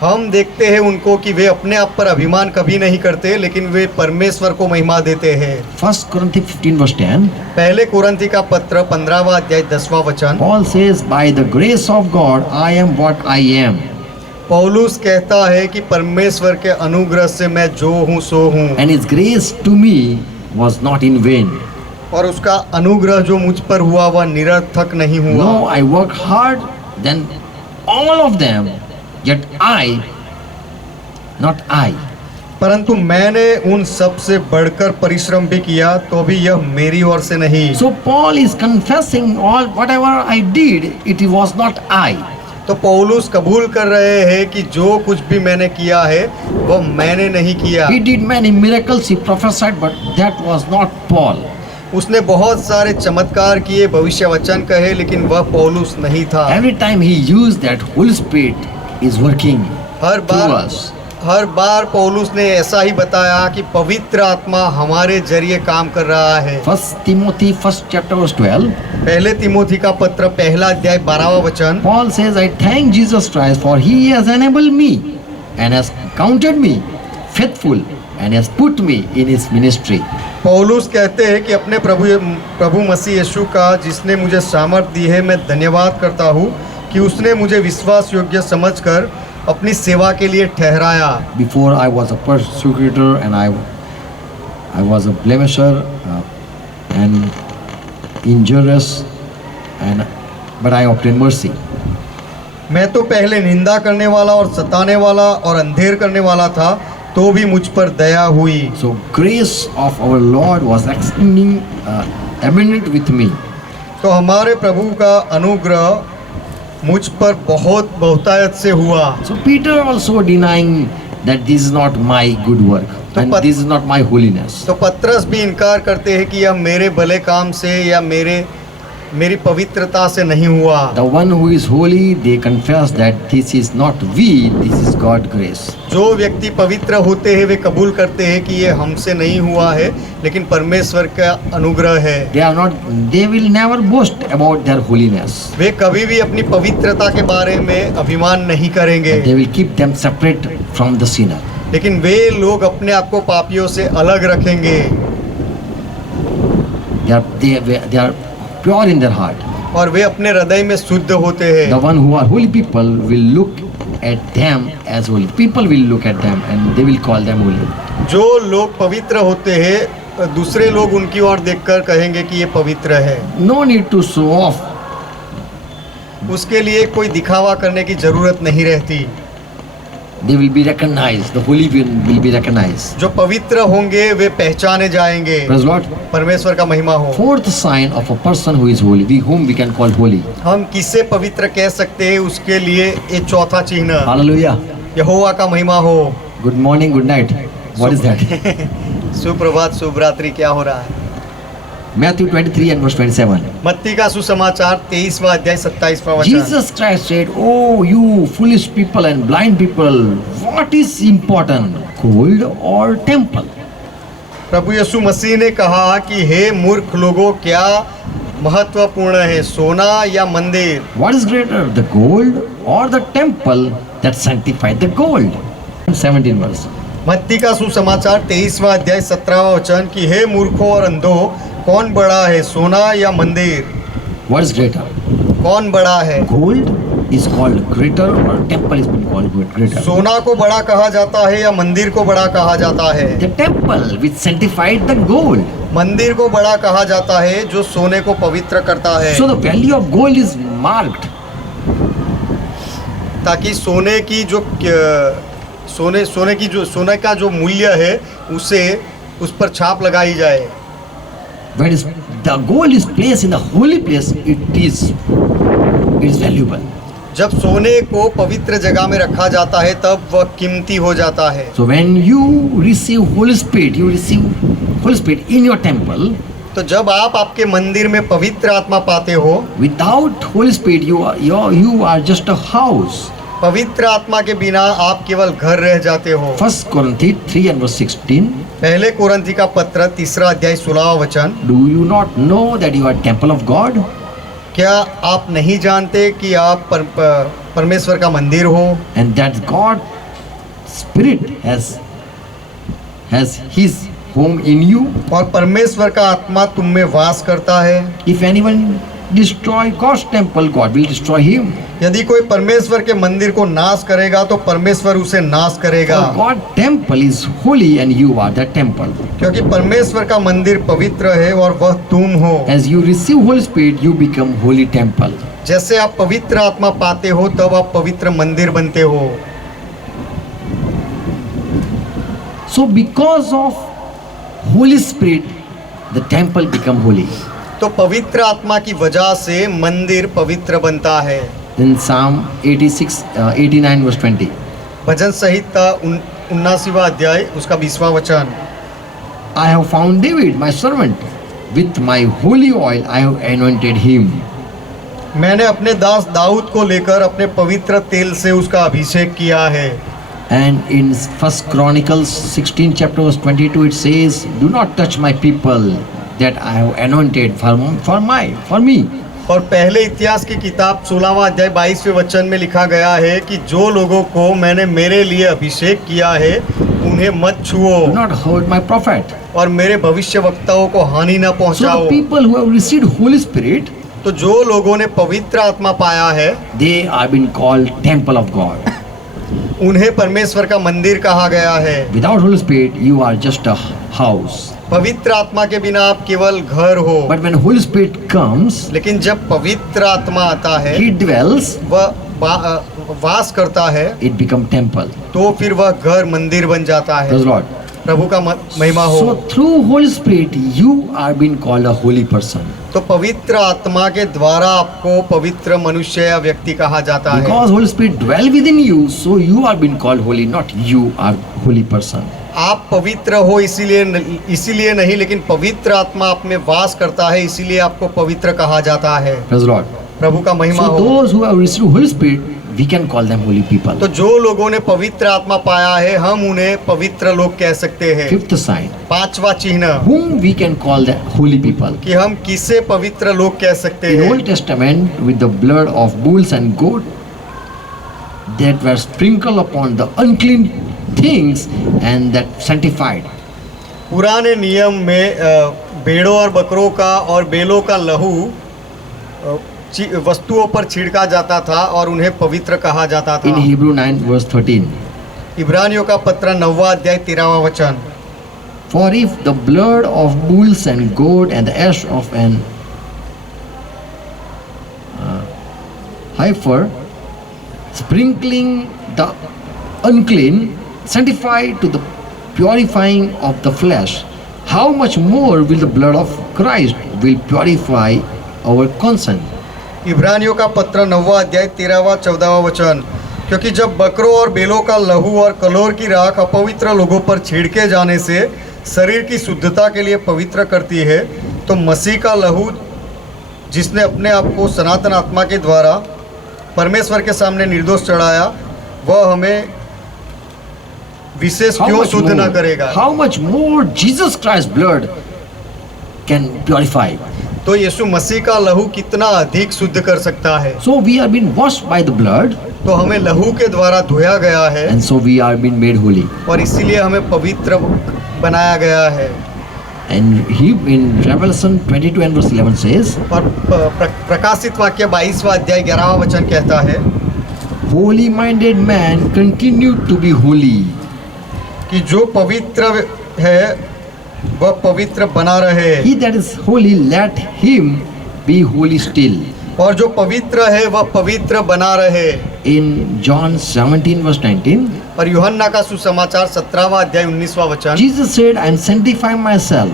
हम देखते हैं उनको कि वे अपने आप पर अभिमान कभी नहीं करते, लेकिन वे परमेश्वर को महिमा देते हैं। 1 Corinthians 15:10. पहले कुरिन्थी का पत्र 15वां अध्याय 10वां वचन। Paul says, "By the grace of God, I am what I am." पौलुस कहता है कि परमेश्वर के अनुग्रह से मैं जो हूँ सो हूँ। And His grace to me was not in vain. और उसका अनुग्रह जो मुझ पर हुआ वह निरर्थक नहीं हुआ। No, I worked hard than all of them, yet not I. परंतु मैंने उन सब से बढ़कर परिश्रम भी किया, तो भी यह मेरी ओर से नहीं। So Paul is confessing all whatever I did, it was not I. तो पौलुस कबूल कर रहे हैं कि जो कुछ भी मैंने किया है वह मैंने नहीं किया। He did many miracles, he prophesied, but that was not Paul. उसने बहुत सारे चमत्कार किए, भविष्य वचन कहे, लेकिन वह पौलुस नहीं था। Every time he used that, Holy Spirit is working through us. हर बार पौलुस ने ऐसा ही बताया कि पवित्र आत्मा हमारे जरिए काम कर रहा है। 1 Timothy 1st chapter verse 12. पहले तिमोथी का पत्र पहला अध्याय 12वां वचन। Paul says, "I thank Jesus Christ for He has enabled me and has counted me faithful and has put me in His ministry." पौलुस कहते हैं कि अपने प्रभु मसीह यीशु का जिसने मुझे सामर्थ दी है, मैं धन्यवाद करता हूँ कि उसने मुझे विश्वास योग्य समझकर अपनी सेवा के लिए ठहराया। Before I was a persecutor and I was a blemisher and injurious, but I obtained mercy. मैं तो पहले निंदा करने वाला और सताने वाला और अंधेर करने वाला था, तो भी मुझ पर दया हुई। So grace of our Lord was extending abundant with me. तो हमारे प्रभु का अनुग्रह मुझ पर बहुत बहुतायत से हुआ। So Peter also denying that this is not my good work and this is not my holiness. तो पतरस भी इनकार करते हैं कि यह मेरे भले काम से या मेरी पवित्रता से नहीं हुआ। The one who is holy, they confess that this is not we, this is God's grace. जो व्यक्ति पवित्र होते हैं वे कबूल करते हैं कि ये हमसे नहीं हुआ है, लेकिन परमेश्वर का अनुग्रह है। They will never boast about their holiness. वे कभी भी अपनी पवित्रता के बारे में अभिमान नहीं करेंगे। They will keep them separate from the sinner. लेकिन वे लोग अपने आप को पापियों से अलग रखेंगे। They are pure in their heart. और वे अपने हृदय में शुद्ध होते हैं। The one who are holy people will look at them as holy. People will look at them and they will call them holy. जो लोग पवित्र होते हैं दूसरे लोग उनकी ओर देखकर कहेंगे कि ये पवित्र है। No need to show off. उसके लिए कोई दिखावा करने की जरूरत नहीं रहती। They will be recognized. The holy will be recognized. जो पवित्र होंगे वे पहचाने जाएंगे। Praise Lord. परमेश्वर का महिमा हो। Fourth sign of a person who is holy, whom we can call holy. हम किसे पवित्र कह सकते हैं उसके लिए ये चौथा चिन्ह Hallelujah. यहोवा का महिमा हो। Good morning, good night. What is that? सुप्रभात शुभ रात्रि क्या हो रहा है? Matthew 23 and verse 27. मत्ती का सुसमाचार 23वां अध्याय 27वां वचन। Jesus Christ said, "Oh, you foolish people and blind people, what is important, gold or temple?" प्रभु यीशु मसीह ने कहा कि हे मूर्ख लोगों क्या महत्वपूर्ण है सोना या मंदिर? What is greater, the gold or the temple that sanctified the gold? 17 verse. मत्ती का सुसमाचार 23वां अध्याय 17वां वचन कि हे मूर्खों और अंधों कौन बड़ा है सोना या मंदिर? What is greater? कौन बड़ा है? Gold is called greater or temple is been called greater. सोना को बड़ा कहा जाता है या मंदिर को बड़ा कहा जाता है? The temple which sanctified the gold. मंदिर को बड़ा कहा जाता है जो सोने को पवित्र करता है। So the value of gold is marked. ताकि सोने का जो मूल्य है उसे उस पर छाप लगाई जाए। When the gold is placed in the holy place, it is valuable. जब सोने को पवित्र जगह में रखा जाता है तब वह कीमती हो जाता है। So when you receive Holy Spirit, you receive Holy Spirit in your temple. तो जब आप आपके मंदिर में पवित्र आत्मा पाते हो, Without Holy Spirit, you are just a house. पवित्र आत्मा के बिना आप केवल घर रह जाते हो। 1 Corinthians 3 and verse 16. पहले कोरिन्थी का पत्र 3 अध्याय 16 वचन। Do you not know that you are temple of God? क्या आप नहीं जानते कि आप परमेश्वर का मंदिर हो? And that God Spirit has His home in you. और परमेश्वर का आत्मा तुम में वास करता है। If anyone destroy God's temple, God will destroy him. यदि कोई परमेश्वर के मंदिर को नाश करेगा तो परमेश्वर उसे नाश करेगा। For God temple is holy and you are the temple. क्योंकि परमेश्वर का मंदिर पवित्र है और वह तुम हो। As you receive Holy Spirit, you become holy temple. जैसे आप पवित्र आत्मा पाते हो तब आप पवित्र मंदिर बनते हो। So because of Holy Spirit, the temple become holy. तो पवित्र आत्मा की वजह से मंदिर पवित्र बनता है। In Psalm 89 verse 20. भजन संहिता 79वां अध्याय उसका 20वां वचन। I have found David, my servant. With my holy oil I have anointed him. मैंने अपने दास दाऊद को लेकर अपने पवित्र तेल से उसका अभिषेक किया है। And in 1 Chronicles 16 chapter verse 22 it says, "Do not touch my people that I have anointed for me." और पहले इतिहास की किताब 16वां अध्याय 22वें वचन में लिखा गया है कि जो लोगों को मैंने मेरे लिए अभिषेक किया है उन्हें मत छुओ। Do not hurt my prophet. और मेरे भविष्यवक्ताओं को हानि न So पहुंचाओ। the people who have received Holy Spirit, तो जो लोगों ने पवित्र आत्मा पाया है they are being called temple of God. उन्हें परमेश्वर का मंदिर कहा गया है। Without Holy Spirit, you are just a house. पवित्र आत्मा के बिना आप केवल घर हो। But when Holy Spirit comes, लेकिन जब पवित्र आत्मा आता है He dwells, वह वास करता है it become temple. तो फिर वह घर मंदिर बन जाता है। Praise Lord. प्रभु का महिमा हो। So through Holy Spirit, you are being called a holy person. तो पवित्र आत्मा के द्वारा आपको पवित्र मनुष्य या व्यक्ति कहा जाता है। Because Holy Spirit dwell within you, so you are being called holy, not you are holy person. आप पवित्र हो इसीलिए नहीं, लेकिन पवित्र आत्मा आप में वास करता है इसीलिए आपको पवित्र कहा जाता है। Praise Lord. प्रभु का महिमा So हो। those who have received Holy Spirit, we can call them holy people. तो जो लोगों ने पवित्र आत्मा पाया है हम उन्हें पवित्र लोग कह सकते हैं। Fifth sign, पांचवा चिन्ह whom we can call the holy people. कि हम किसे पवित्र लोग कह सकते In हैं। Old Testament, with the blood of bulls and goat that were sprinkled upon the unclean things and that sanctified. पुराने नियम में भेड़ों और बकरों का और बैलों का लहू वस्तुओं पर छिड़का जाता था और उन्हें पवित्र कहा जाता In था। Hebrew 9 verse 13. इब्रानियों का पत्र 9वां अध्याय 13वां वचन। For if the blood of bulls and goat and the ash of an heifer, sprinkling the unclean, sanctify to the purifying of the flesh, how much more will the blood of Christ will purify our conscience? इब्रानियों का पत्र 9वां अध्याय 13वां 14वां वचन। क्योंकि जब बकरों और बेलों का लहू और कलोर की राख अपवित्र लोगों पर छिड़के जाने से शरीर की शुद्धता के लिए पवित्र करती है, तो मसीह का लहू जिसने अपने आप को सनातन आत्मा के द्वारा परमेश्वर के सामने निर्दोष चढ़ाया, वह हमें विशेष क्यों शुद्ध न करेगा। how much more Jesus Christ's blood can purify? तो यीशु मसीह का लहू कितना अधिक शुद्ध कर सकता है। So we are being washed by the blood, तो हमें लहू के द्वारा धोया गया है and so we are being made holy. और इसीलिए हमें पवित्र बनाया गया है। And he in Revelation 22 and verse 11 says, और प्रकाशित वाक्य 22वां अध्याय 11वां वचन कहता है holy minded man continue to be holy. कि जो पवित्र है वह पवित्र बना रहे, He that is holy, let him be holy still. और जो पवित्र है वह पवित्र बना रहे। In John 17 verse 19, और यूहन्ना का सुसमाचार 17वां अध्याय 19वां वचन। Jesus said, I am sanctifying myself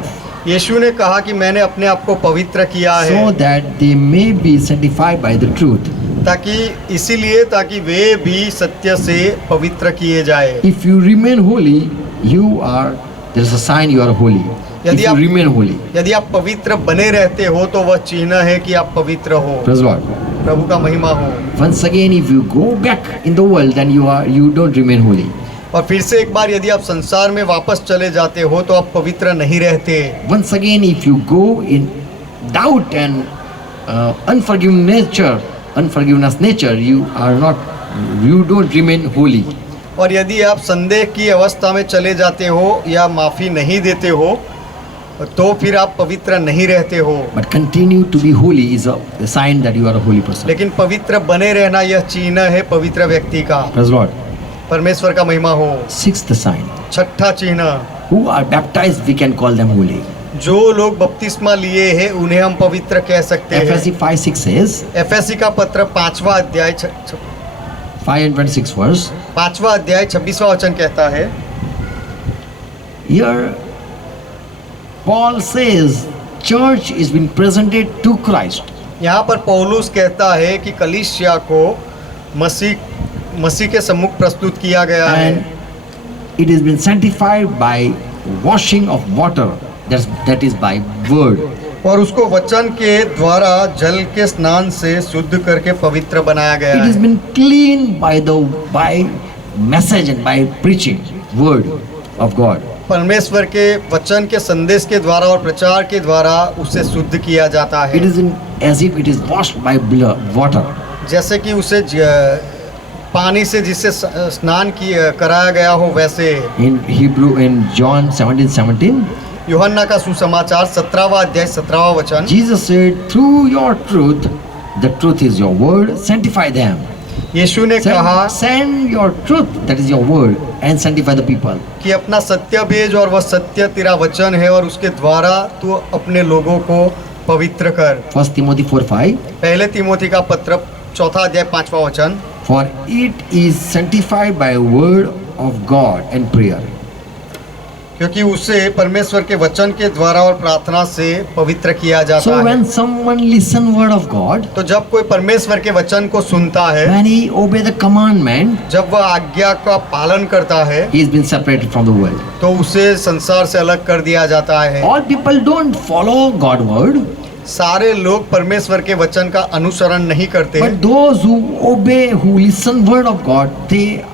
यीशु ने कहा कि मैंने अपने आप को पवित्र किया है so that they may be sanctified by the truth. ताकि वे भी सत्य से पवित्र किए जाए। If you remain holy, you are, there is a sign you are holy. If यदि you आप- remain holy. यदि आप पवित्र बने रहते हो तो वह चिन्ह है कि आप पवित्र हो। Praise Lord. प्रभु का महिमा हो। Once again, if you go back in the world, then you don't remain holy. और फिर से एक बार यदि आप संसार में वापस चले जाते हो तो आप पवित्र नहीं रहते। Once again, if you go in doubt and unforgiveness nature, you don't remain holy. और यदि आप संदेह की अवस्था में चले जाते हो या माफ़ी नहीं देते हो तो फिर आप पवित्र नहीं रहते हो। But continue to be holy is a sign that you are a holy person. लेकिन पवित्र बने रहना यह चिन्ह है पवित्र व्यक्ति का। Praise Lord. परमेश्वर का महिमा हो। Sixth sign. छठा चिन्ह, Who are baptized, we can call them holy. जो लोग बपतिस्मा लिए हैं उन्हें हम पवित्र कह सकते हैं। Ephesians 5:6 says, एफएससी का पत्र 5वां अध्याय 5 and 26 verse. 5वां अध्याय 26वां वचन कहता है। Here, Paul says, church is being presented to Christ. यहाँ पर पौलुस कहता है कि कलीसिया को मसीह के सम्मुख प्रस्तुत किया गया है And it has been sanctified by washing of water. That is by word. और उसको वचन के द्वारा जल के स्नान से शुद्ध करके पवित्र बनाया गया It has है। been cleaned by message and by preaching word of God. परमेश्वर के वचन के संदेश के द्वारा और प्रचार के द्वारा उसे शुद्ध किया जाता It है। is as if it is washed by water. जैसे कि उसे पानी से जिससे स्नान कराया गया हो वैसे। In Hebrew, in John 17:17, यूहन्ना का सुसमाचार 17वां अध्याय 17वां वचन। Jesus said, through your truth, the truth is your word, sanctify them. यीशु ने कहा Send your truth, that is your word, and sanctify the people. कि अपना सत्य भेज और वह सत्य तेरा वचन है और उसके द्वारा तू अपने लोगों को पवित्र कर। 1 Timothy 4:5. पहले तिमोथी का पत्र 4 अध्याय 5वां वचन। For it is sanctified by word of God and prayer. क्योंकि उसे परमेश्वर के वचन के द्वारा और प्रार्थना से पवित्र किया जाता So है। when someone listen word of God, तो जब कोई परमेश्वर के वचन को सुनता है, when he obey the commandment, जब वह आज्ञा का पालन करता है, he has been separated from the world. तो उसे संसार से अलग कर दिया जाता है। All people don't follow God word, सारे लोग परमेश्वर के वचन का अनुसरण नहीं करते, but those who obey, who listen word of God, they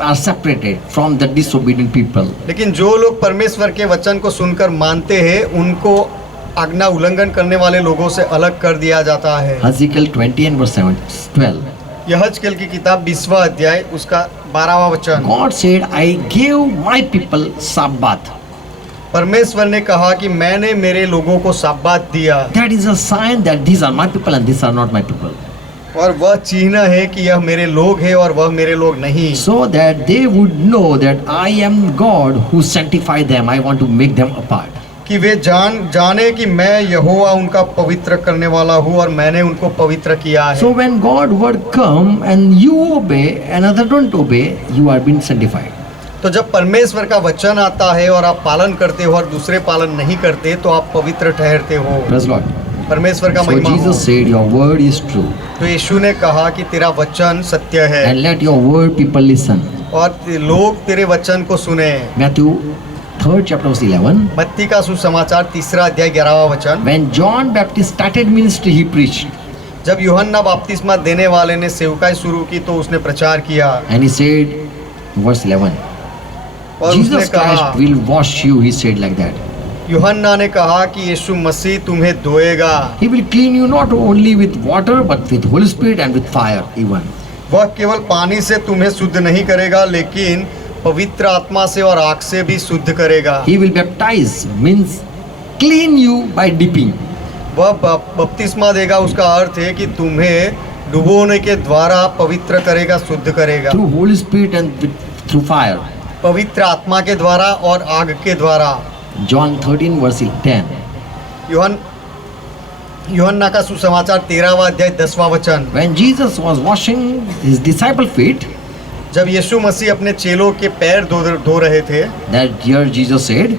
are separated from the disobedient people. लेकिन जो लोग परमेश्वर के वचन को सुनकर मानते हैं उनको आज्ञा उल्लंघन करने वाले लोगों से अलग कर दिया जाता है। Ezekiel 20 and verse 12. यहजकेल की किताब 20वां अध्याय उसका 12वां वचन। God said, I gave my people Sabbath. परमेश्वर ने कहा कि मैंने मेरे लोगों को साबात दिया, That is a sign that these are my people and these are not my people. और वह चिन्ह है कि यह मेरे लोग हैं और वह मेरे लोग नहीं, So that they would know that I am God who sanctify them. I want to make them apart. कि वे जाने कि मैं यहोवा उनका पवित्र करने वाला हूँ और मैंने उनको पवित्र किया है। So when God word come and you obey and other don't obey, you are being sanctified. तो जब परमेश्वर का वचन आता है और आप पालन करते हो और दूसरे पालन नहीं करते तो आप पवित्र ठहरते हो। Praise Lord. परमेश्वर का So महिमा हो। Jesus said, your word is true. तो यीशु ने कहा कि तेरा वचन सत्य है And let your word people listen. और लोग तेरे वचन को सुने। Matthew 3rd chapter verse 11. मत्ती का सुसमाचार 3 अध्याय 11वां वचन। When John Baptist started ministry, he preached. जब यूहन्ना बपतिस्मा देने वाले ने सेवकाई शुरू की तो उसने प्रचार किया And he said, verse 11, और उसने Jesus कहा, Christ will wash you, he said like that. यूहन्ना ने कहा कि यीशु मसीह तुम्हें धोएगा, He will clean you not only with water but with Holy Spirit and with fire even. वह केवल पानी से तुम्हें शुद्ध नहीं करेगा लेकिन पवित्र आत्मा से और आग से भी शुद्ध करेगा। He will baptize means clean you by dipping. वह बपतिस्मा देगा, उसका अर्थ है कि तुम्हें डुबोने के द्वारा पवित्र करेगा, शुद्ध करेगा, Through Holy Spirit and through fire. पवित्र आत्मा के द्वारा और आग के द्वारा। John 13 verse 10. यूहन्ना का सुसमाचार 13वां अध्याय 10वां वचन। When Jesus was washing his disciple feet, जब यीशु मसीह अपने चेलों के पैर धो रहे थे that here Jesus said,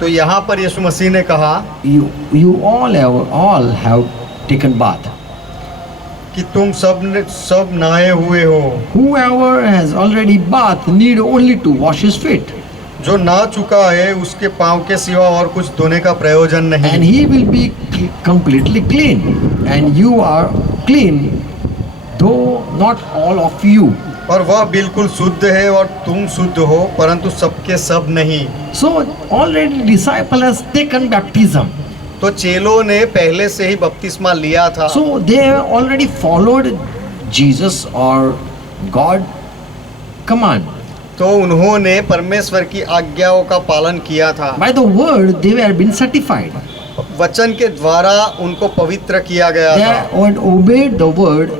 तो यहाँ पर यीशु मसीह ने कहा you all have taken bath. कि तुम सब नहाए हुए हो। Whoever has already bathed need only to wash his feet, जो नहा चुका है उसके पाँव के सिवा और कुछ धोने का प्रयोजन and नहीं। he will be completely clean. And you are clean, though not all of you. और वह बिल्कुल शुद्ध है और तुम शुद्ध हो परंतु सबके सब नहीं। So already disciple has taken baptism. तो चेलों ने पहले से ही बपतिस्मा लिया था। So they already followed Jesus or God command. तो उन्होंने परमेश्वर की आज्ञाओं का पालन किया था। By the word they were been certified. वचन के द्वारा उनको पवित्र किया गया They था। had obeyed the word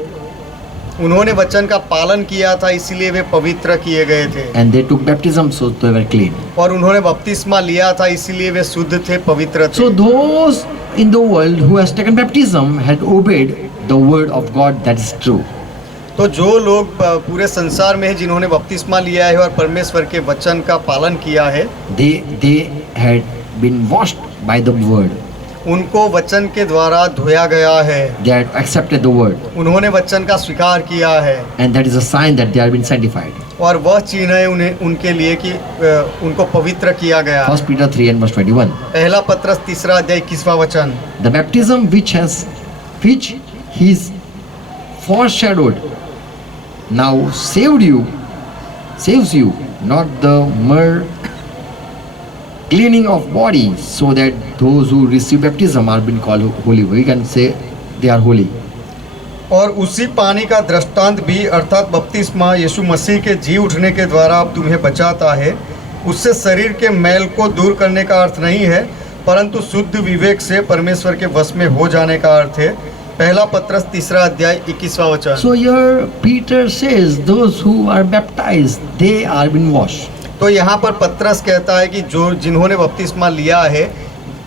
उन्होंने वचन का पालन किया था इसलिए वे पवित्र किए गए थे। and they took baptism, so they were clean. और उन्होंने बपतिस्मा लिया था इसलिए वे शुद्ध थे, पवित्र थे। So those in the world who has taken baptism had obeyed the word of God, that is true. तो जो लोग पूरे संसार में हैं जिन्होंने बपतिस्मा लिया है और परमेश्वर के वचन का पालन किया है, They had been washed by the word. उनको वचन के द्वारा धोया गया है। They had accepted the word, उन्होंने वचन का स्वीकार किया है and that is a sign that they have been sanctified. और वह चिन्ह है उन्हें उनके लिए कि उनको पवित्र किया गया। 1 Peter 3 and verse 21. पहला पत्रस 3 अध्याय 21वां वचन। The baptism which he's foreshadowed now saves you, not the mere cleaning of body, so that those who receive baptism are being called holy. We can say they are holy. और उसी पानी का दृष्टांत भी अर्थात बपतिस्मा यीशु मसीह के जी उठने के द्वारा अब तुम्हें बचाता है। उससे शरीर के मैल को दूर करने का अर्थ नहीं है परंतु शुद्ध विवेक से परमेश्वर के वश में हो जाने का अर्थ है। पहला पत्रस 3 अध्याय 21वां वचन। So here Peter says those who are baptized, they are being washed. तो यहाँ पर पत्रस कहता है कि जो जिन्होंने बपतिस्मा लिया है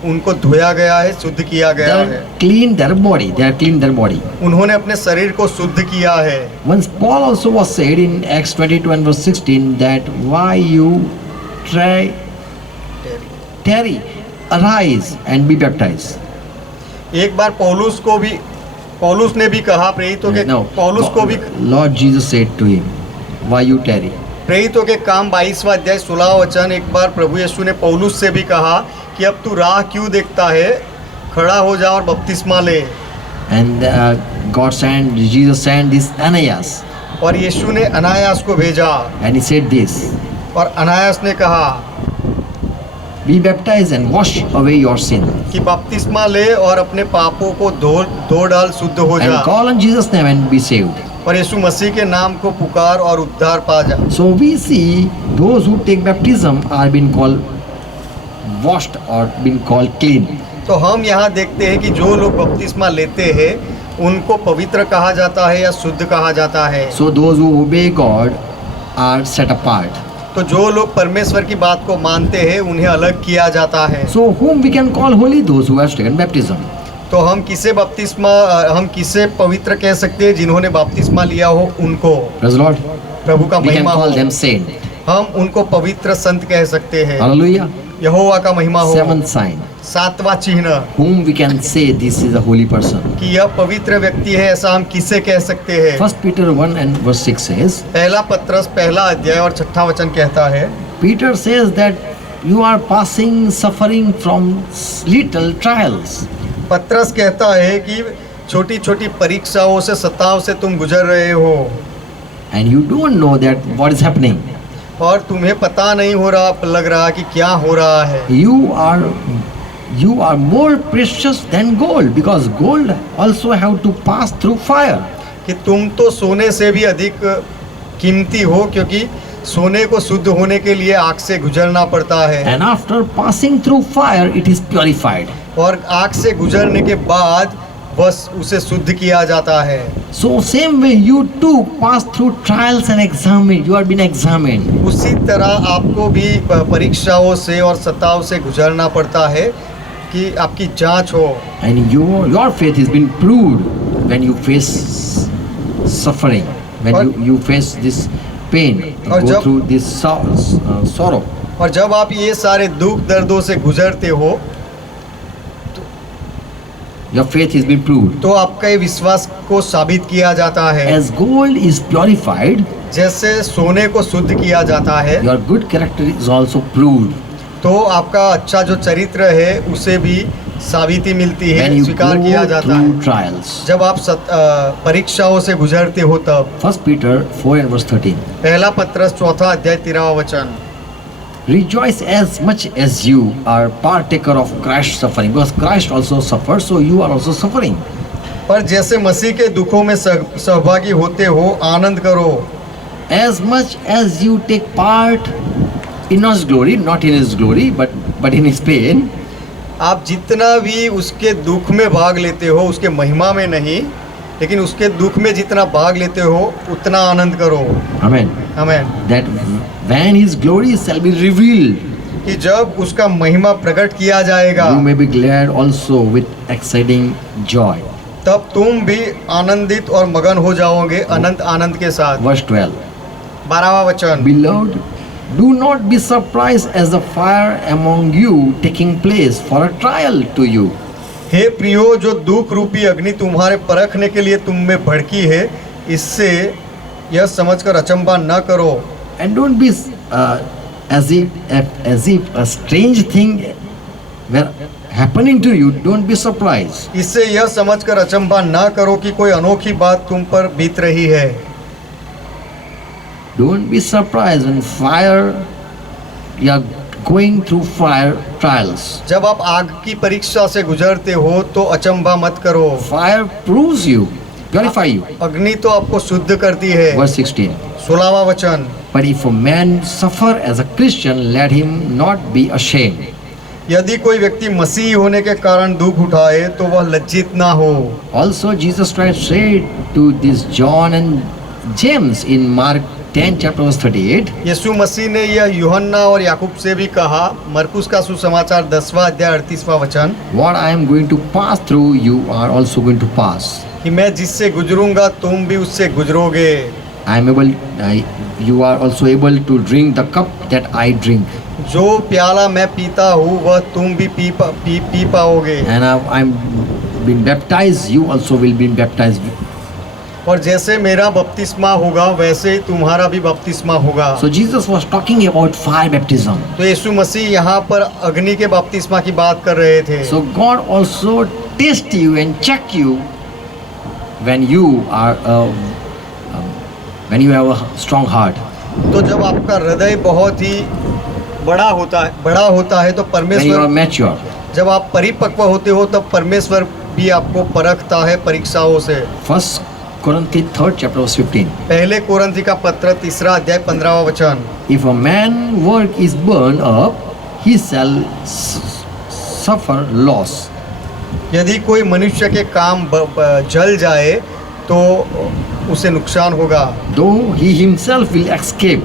उनको धोया गया है, शुद्ध किया They गया are है। clean their body. They are clean their body. उन्होंने अपने शरीर को शुद्ध किया है। Once Paul also was said in Acts 22 and verse 16 that why you tarry, arise and be baptized. एक बार पौलुस ने भी कहा प्रेरितों के No, पौलुस को भी Lord Jesus said to him, why you tarry? प्रेरितों के काम 22वां अध्याय 16वां वचन। एक बार प्रभु यीशु ने पौलुस से भी कहा कि अब तू राह क्यों देखता है, खड़ा हो जा और बपतिस्मा ले। And Jesus sent this Ananias, और यीशु ने अनायास को भेजा and he said this, और अनायास ने कहा be baptized and wash away your sin कि बपतिस्मा ले और अपने पापों को धो डाल, शुद्ध हो जा and call on Jesus' name and be saved. और यीशु मसीह के नाम को पुकार और उद्धार पा जा। So we see those who take baptism are being called washed or been called clean. तो हम यहाँ देखते हैं कि जो लोग बपतिस्मा लेते हैं उनको पवित्र कहा जाता है या शुद्ध कहा जाता है। So those who obey God are set apart. तो जो लोग परमेश्वर की बात को मानते हैं उन्हें अलग किया जाता है। So whom we can call holy? Those who have taken baptism. तो हम किसे पवित्र कह सकते हैं? जिन्होंने बपतिस्मा लिया हो उनको। Praise the Lord. प्रभु का We can महिमा हो। call them saint. हम उनको पवित्र संत कह सकते हैं। Hallelujah. यहोवा का महिमा हो। Seventh sign. सातवां चिन्ह Whom we can say this is a holy person. कि यह पवित्र व्यक्ति है, ऐसा हम किसे कह सकते हैं? 1 Peter 1 and verse 6 says, पहला पत्रस पहला अध्याय और 6वां वचन कहता है, Peter says that you are passing suffering from little trials. पत्रस कहता है कि छोटी छोटी परीक्षाओं से सताव से तुम गुजर रहे हो And you don't know that what is happening. और तुम्हें पता नहीं हो रहा, लग रहा कि क्या हो रहा है। You are more precious than gold because gold also have to pass through fire. कि तुम तो सोने से भी अधिक कीमती हो, क्योंकि सोने को शुद्ध होने के लिए आग से गुजरना पड़ता है। And after passing through fire, it is purified. और आग से गुजरने के बाद बस उसे शुद्ध किया जाता है। So same way you too pass through trials and examined. You are being examined. उसी तरह आपको भी परीक्षाओं से और सताव से गुजरना पड़ता है कि आपकी जांच हो। And your faith has been proved when you face suffering, when you face this pain, और go जब- through this sorrow. और जब आप ये सारे दुख दर्दों से गुजरते हो Your faith has been proved. तो आपके विश्वास को साबित किया जाता है। As gold is purified, जैसे सोने को शुद्ध किया जाता है, your good character is also proved. तो आपका अच्छा जो चरित्र है उसे भी साबिती मिलती है, When you स्वीकार किया go जाता through है। trials. जब आप परीक्षाओं से गुजरते हो तब। 1 Peter 4 and verse 13. पहला पत्रस 4 अध्याय 13वां वचन, Rejoice as much as you are partaker of Christ's suffering, because Christ also suffered, so you are also suffering. पर जैसे मसीह के दुखों में सहभागी होते हो आनंद करो। As much as you take part in His glory, not in His glory, but in His pain, आप जितना भी उसके दुख में भाग लेते हो, उसके महिमा में नहीं, लेकिन उसके दुख में जितना भाग लेते हो उतना आनंद करो। Amen. आमीन। That when His glory shall be revealed, कि जब उसका महिमा प्रकट किया जाएगा you may be glad also with exceeding joy. तब तुम भी आनंदित और मगन हो जाओगे अनंत आनंद के साथ। Verse 12. 12वां वचन, Beloved, do not be surprised as the fire among you taking place for a trial to you. हे प्रियो, जो दुख रूपी अग्नि तुम्हारे परखने के लिए तुम में भड़की है, इससे यह समझकर अचंभा न करो। And don't be as if a strange thing were happening to you. Don't be surprised. इससे यह समझकर अचंभा न करो कि कोई अनोखी बात तुम पर बीत रही है। Don't be surprised when you are going through fire trials. जब आप आग की परीक्षा से गुजरते हो तो अचंभा मत करो। Fire proves you, purify you. अग्नि तो आपको शुद्ध करती है। Verse 16. 16वां वचन, But if a man suffer as a Christian, let him not be ashamed. यदि कोई व्यक्ति मसीह होने के कारण दुख उठाए तो वह लज्जित ना हो। Also Jesus Christ said to this John and James in Mark 10 chapter verse 38, यीशु मसीह ने यह यूहन्ना और याकूब से भी कहा, मरकुस का सुसमाचार 10वां अध्याय 38वां वचन, what I am going to pass through, you are also going to pass. कि मैं जिससे गुजरूंगा तुम भी उससे गुजरोगे। You are also able to drink the cup that I drink. जो प्याला मैं पीता हूँ वह तुम भी पी पाओगे। And I'm being baptized, you also will be baptized. और जैसे मेरा बपतिस्मा होगा वैसे ही तुम्हारा भी बपतिस्मा होगा। So Jesus was talking about fire baptism. तो यीशु मसीह यहाँ पर अग्नि के बपतिस्मा की बात कर रहे थे। So God also test you and check you when you have a strong heart. तो जब आपका हृदय बहुत ही बड़ा होता है तो When you are परमेश्वर, mature. जब आप परिपक्व होते हो तब परमेश्वर भी आपको परखता है परीक्षाओं से। 1 Corinthians 3rd chapter verse 15. पहले कोरिन्थी का पत्र 3 अध्याय 15वां वचन, If a man work is burned up, he shall suffer loss. यदि कोई मनुष्य के काम जल जाए तो उसे नुकसान होगा। Though he himself will escape,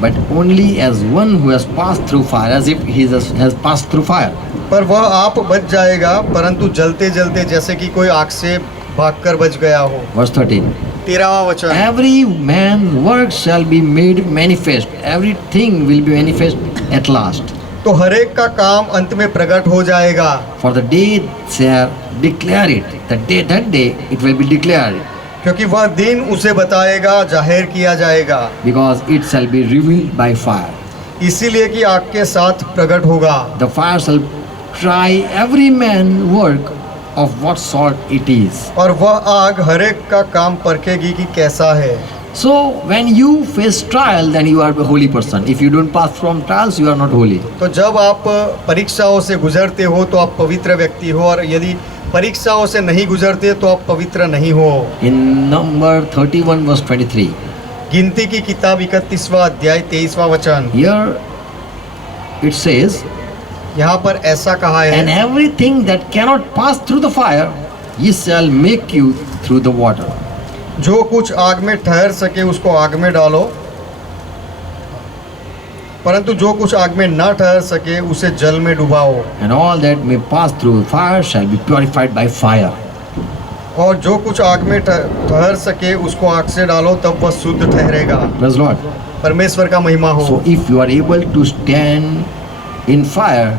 but only as one who has passed through fire, as if he has passed through fire. पर वह आप बच जाएगा, परंतु जलते जलते जैसे कि कोई आग से भागकर बच गया हो। Verse 13. 13वां वचन। Every man's work shall be made manifest. Everything will be manifest at last. तो हरेक का काम अंत में प्रकट हो जाएगा। For the day shall declare it. That day it will be declared. क्योंकि वह दिन उसे बताएगा, जाहिर किया जाएगा। Because it shall be revealed by fire. इसीलिए कि आग के साथ प्रकट होगा। The fire shall try every man's work of what sort it is. और वह आग हरेक का काम परखेगी कि कैसा है। So when you face trial, then you are a holy person. If you don't pass from trials, you are not holy. तो जब आप परीक्षाओं से गुजरते हो तो आप पवित्र व्यक्ति हो, और यदि परीक्षाओं से नहीं गुजरते तो आप पवित्र नहीं हो। In number 31 verse 23. गिनती की किताब 31वां अध्याय 23वां वचन। Here it says, यहाँ पर ऐसा कहा and है, everything that cannot pass through the fire, ye shall make you through the water. जो कुछ आग में ठहर सके उसको आग में डालो, परंतु जो कुछ आग में ना ठहर सके उसे जल में डुबाओ। And all that may pass through fire shall be purified by fire. और जो कुछ आग में ठहर सके उसको आग से डालो, तब वह शुद्ध ठहरेगा। Praise the Lord. परमेश्वर का महिमा हो। So if you are able to stand in fire,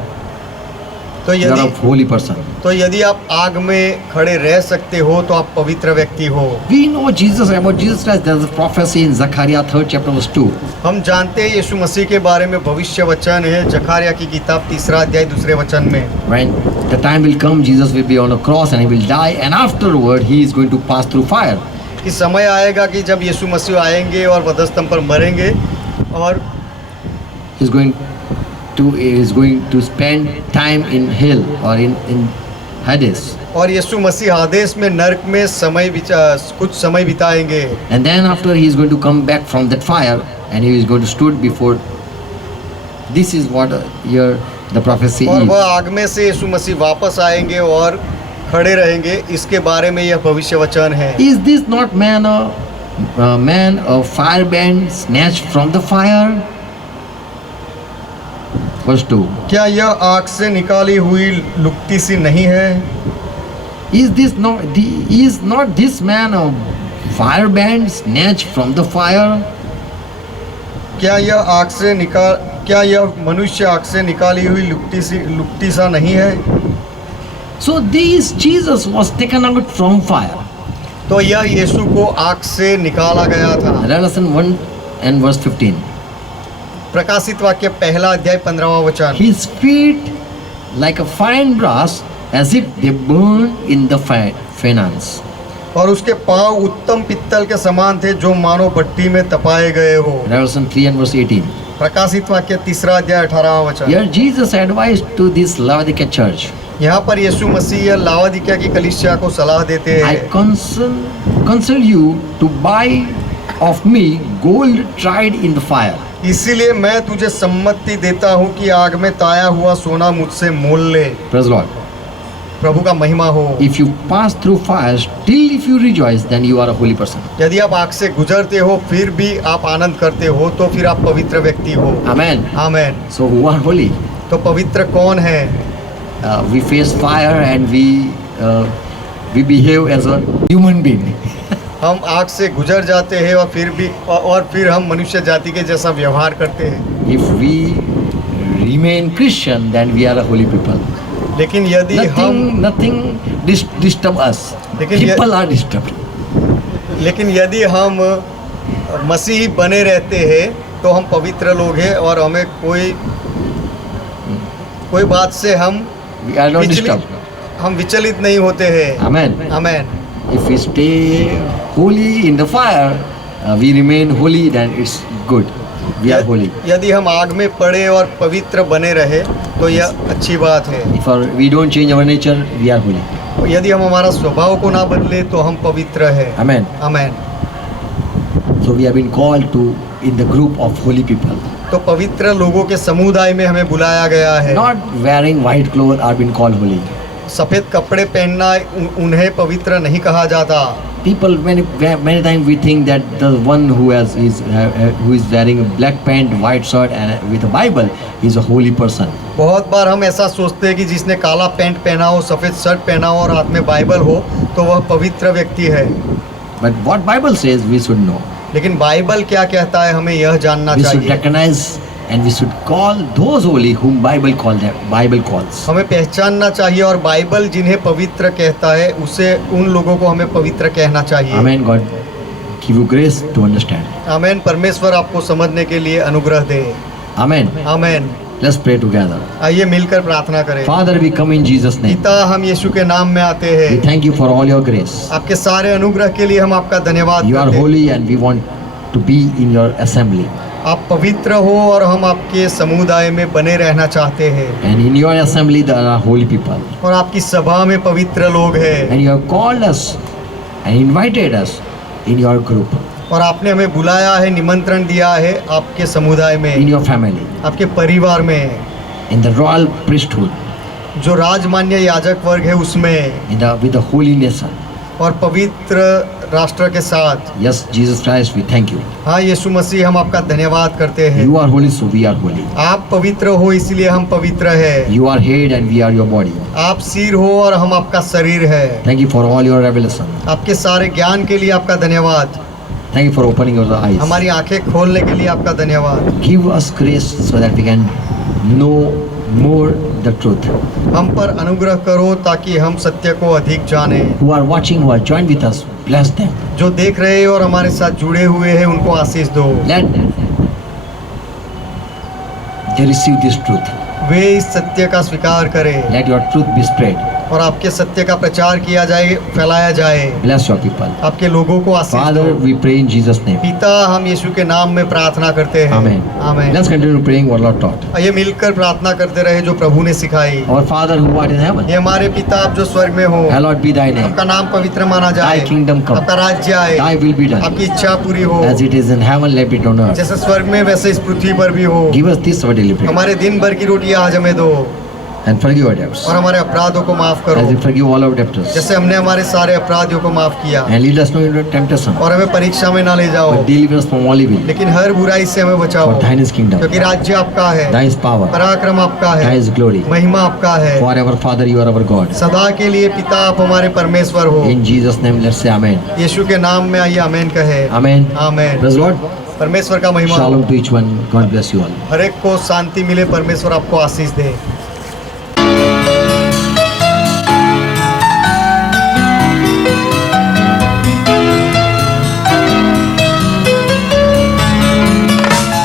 तो you are a holy person. यदि आप आग में खड़े रह सकते हो तो आप पवित्र व्यक्ति हो। We know about Jesus Christ. There is a prophecy in Zechariah 3rd chapter verse 2. हम जानते हैं यीशु मसीह के बारे में भविष्य वचन है जकारिया की किताब 3 अध्याय 2 वचन में। When the time will come, Jesus will be on a cross and he will die, and afterward he is going to pass through fire. कि समय आएगा कि जब यीशु मसीह आएंगे और वधस्तंभ पर मरेंगे, और He is going to spend time in hell or in Hades. और यीशु मसीह आदेश में नरक में कुछ समय बिताएंगे। And then after he is going to come back from that fire and he is going to stood before. This is what here the prophecy और is. वह आग में से यीशु मसीह वापस आएंगे और खड़े रहेंगे, इसके बारे में यह भविष्य वचन है। Is this not man a fireband snatched from the fire? Verse 2. क्या यह आग से निकाली हुई लुकती सी नहीं है? Is not this man a fireband snatched from the fire? क्या यह मनुष्य आग से निकाली हुई लुकती सा नहीं है? So this Jesus was taken out from fire. तो यह यीशु को आग से निकाला गया था। Revelation 1 and verse 15. प्रकाशित वाक्य 1 अध्याय 15वां वचन। His feet like a fine brass, as if they burn in the furnace. और उसके पांव उत्तम पित्तल के समान थे, जो मानो भट्टी में तपाए गए हो। Revelation 3 and verse 18. प्रकाशित वाक्य 3 अध्याय 18वां वचन। Here Jesus advised to this Laodicean church. यहाँ पर यीशु मसीह लावदिकिया की कलीसिया को सलाह देते I हैं, counsel you to buy of me gold tried in the fire. इसीलिए मैं तुझे सम्मति देता हूँ कि आग में ताया हुआ सोना मुझसे मोल ले। Praise the Lord. प्रभु का महिमा हो। If you pass through fire, still if you rejoice, then you are a holy person. यदि आप आग से गुजरते हो फिर भी आप आनंद करते हो तो फिर आप पवित्र व्यक्ति हो। Amen. Amen. So who are holy? तो पवित्र कौन है? We face fire and we behave as a human being. हम आग से गुजर जाते हैं और फिर हम मनुष्य जाति के जैसा व्यवहार करते हैं। If we remain Christian, then we are a holy people. लेकिन यदि Nothing disturb us. People are disturbed. लेकिन यदि हम मसीही बने रहते हैं तो हम पवित्र लोग हैं और हमें कोई बात से हम We are not disturbed. हम विचलित नहीं होते हैं। Amen. Amen. If we stay holy in the fire, we remain holy, then it's good. We are holy. यदि हम आग में पड़े और पवित्र बने रहे तो यह अच्छी बात है। If we don't change our nature, we are holy. यदि हम हमारा स्वभाव को ना बदले तो हम पवित्र हैं। Amen. Amen. So we have been called to in the group of holy people. तो पवित्र लोगों के समुदाय में हमें बुलाया गया है। Not wearing white clothes are being called holy. सफेद कपड़े पहनना उन्हें पवित्र नहीं कहा जाता। People many times we think that the one who is wearing a black pant, white shirt and with a Bible is a holy person. बहुत बार हम ऐसा सोचते हैं कि जिसने काला पैंट पहना हो, सफेद शर्ट पहना हो और हाथ में बाइबल हो तो वह पवित्र व्यक्ति है। But what Bible says we should know. लेकिन बाइबल क्या कहता है हमें यह जानना We should चाहिए। recognize and we should call those holy whom Bible calls. हमें पहचानना चाहिए और बाइबल जिन्हें पवित्र कहता है उसे उन लोगों को हमें पवित्र कहना चाहिए। Amen. God give you grace to understand. आमेन। परमेश्वर आपको समझने के लिए अनुग्रह दे। Amen. Amen. Let's pray together. आइए मिलकर प्रार्थना करें। Father, we come in Jesus' name. पिता, हम यीशु के नाम में आते We हैं। thank you for all your grace. आपके सारे अनुग्रह के लिए हम आपका धन्यवाद You are करते हैं। holy and we want to be in your assembly. आप पवित्र हो और हम आपके समुदाय में बने रहना चाहते हैं। And in your assembly there are holy people. और आपकी सभा में पवित्र लोग हैं। And you have called us and invited us in your group, और आपने हमें बुलाया है, निमंत्रण दिया है आपके समुदाय in में, your family, आपके परिवार में, in the royal priesthood, जो राजमान्य याजक वर्ग है उसमें, with the holy nation. और पवित्र राष्ट्र के साथ। Yes, Jesus Christ, we thank you. हाँ यीशु मसीह, हम आपका धन्यवाद करते हैं। You are holy, so we are holy. आप पवित्र हो इसलिए हम पवित्र हैं। You are head and we are your body. आप सिर हो और हम आपका शरीर है। Thank you for all your revelation. आपके सारे ज्ञान के लिए आपका धन्यवाद। Thank you for opening your eyes. हमारी आंखें खोलने के लिए आपका धन्यवाद। Give us grace so that we can know more the truth. हम पर अनुग्रह करो ताकि हम सत्य को अधिक जाने। Who are watching, who are joined with us, bless them. जो देख रहे हैं और हमारे साथ जुड़े हुए हैं उनको आशीष दो। Let they receive this truth. वे इस सत्य का स्वीकार करें Let your truth be spread. और आपके सत्य का प्रचार किया जाए, फैलाया जाए। Bless your people. आपके लोगों को आशीष Father, दो। we pray in Jesus' name. पिता, हम यीशु के नाम में प्रार्थना करते हैं। Amen. आमीन। Let's continue praying what Lord taught. आइए मिलकर प्रार्थना करते रहे जो प्रभु ने सिखाई। Our Father who art in heaven, ये हमारे पिता आप जो स्वर्ग में हो, hallowed be thy name. आपका नाम पवित्र माना जाए। Thy kingdom come. आपका राज्य आए। Thy will be done. आपकी इच्छा पूरी हो, As it is in heaven, let it on earth. जैसे स्वर्ग में वैसे इस पृथ्वी पर भी हो। Give us this our daily bread. हमारे दिन भर की रोटी आज हमें दो And forgive our debts. और हमारे अपराधों को माफ करो, As we forgive all our debtors. जैसे हमने हमारे सारे अपराधियों को माफ किया। And lead us not into temptation, और हमें परीक्षा में ना ले जाओ, but deliver us from all evil. लेकिन हर बुराई से हमें बचाओ, For thine is kingdom, क्योंकि राज्य आपका है, thine is power, पराक्रम आपका thine है, is glory. महिमा आपका है। Forever, Father, you are our God. सदा के लिए पिता आप हमारे परमेश्वर हो। In Jesus' name, let's say Amen. यीशु के नाम में आइए आमेन कहे। Amen. Amen. Praise the Lord. परमेश्वर का महिमा हो। Shalom to each one. God bless you all. हर एक को शांति मिले, परमेश्वर आपको आशीष दे।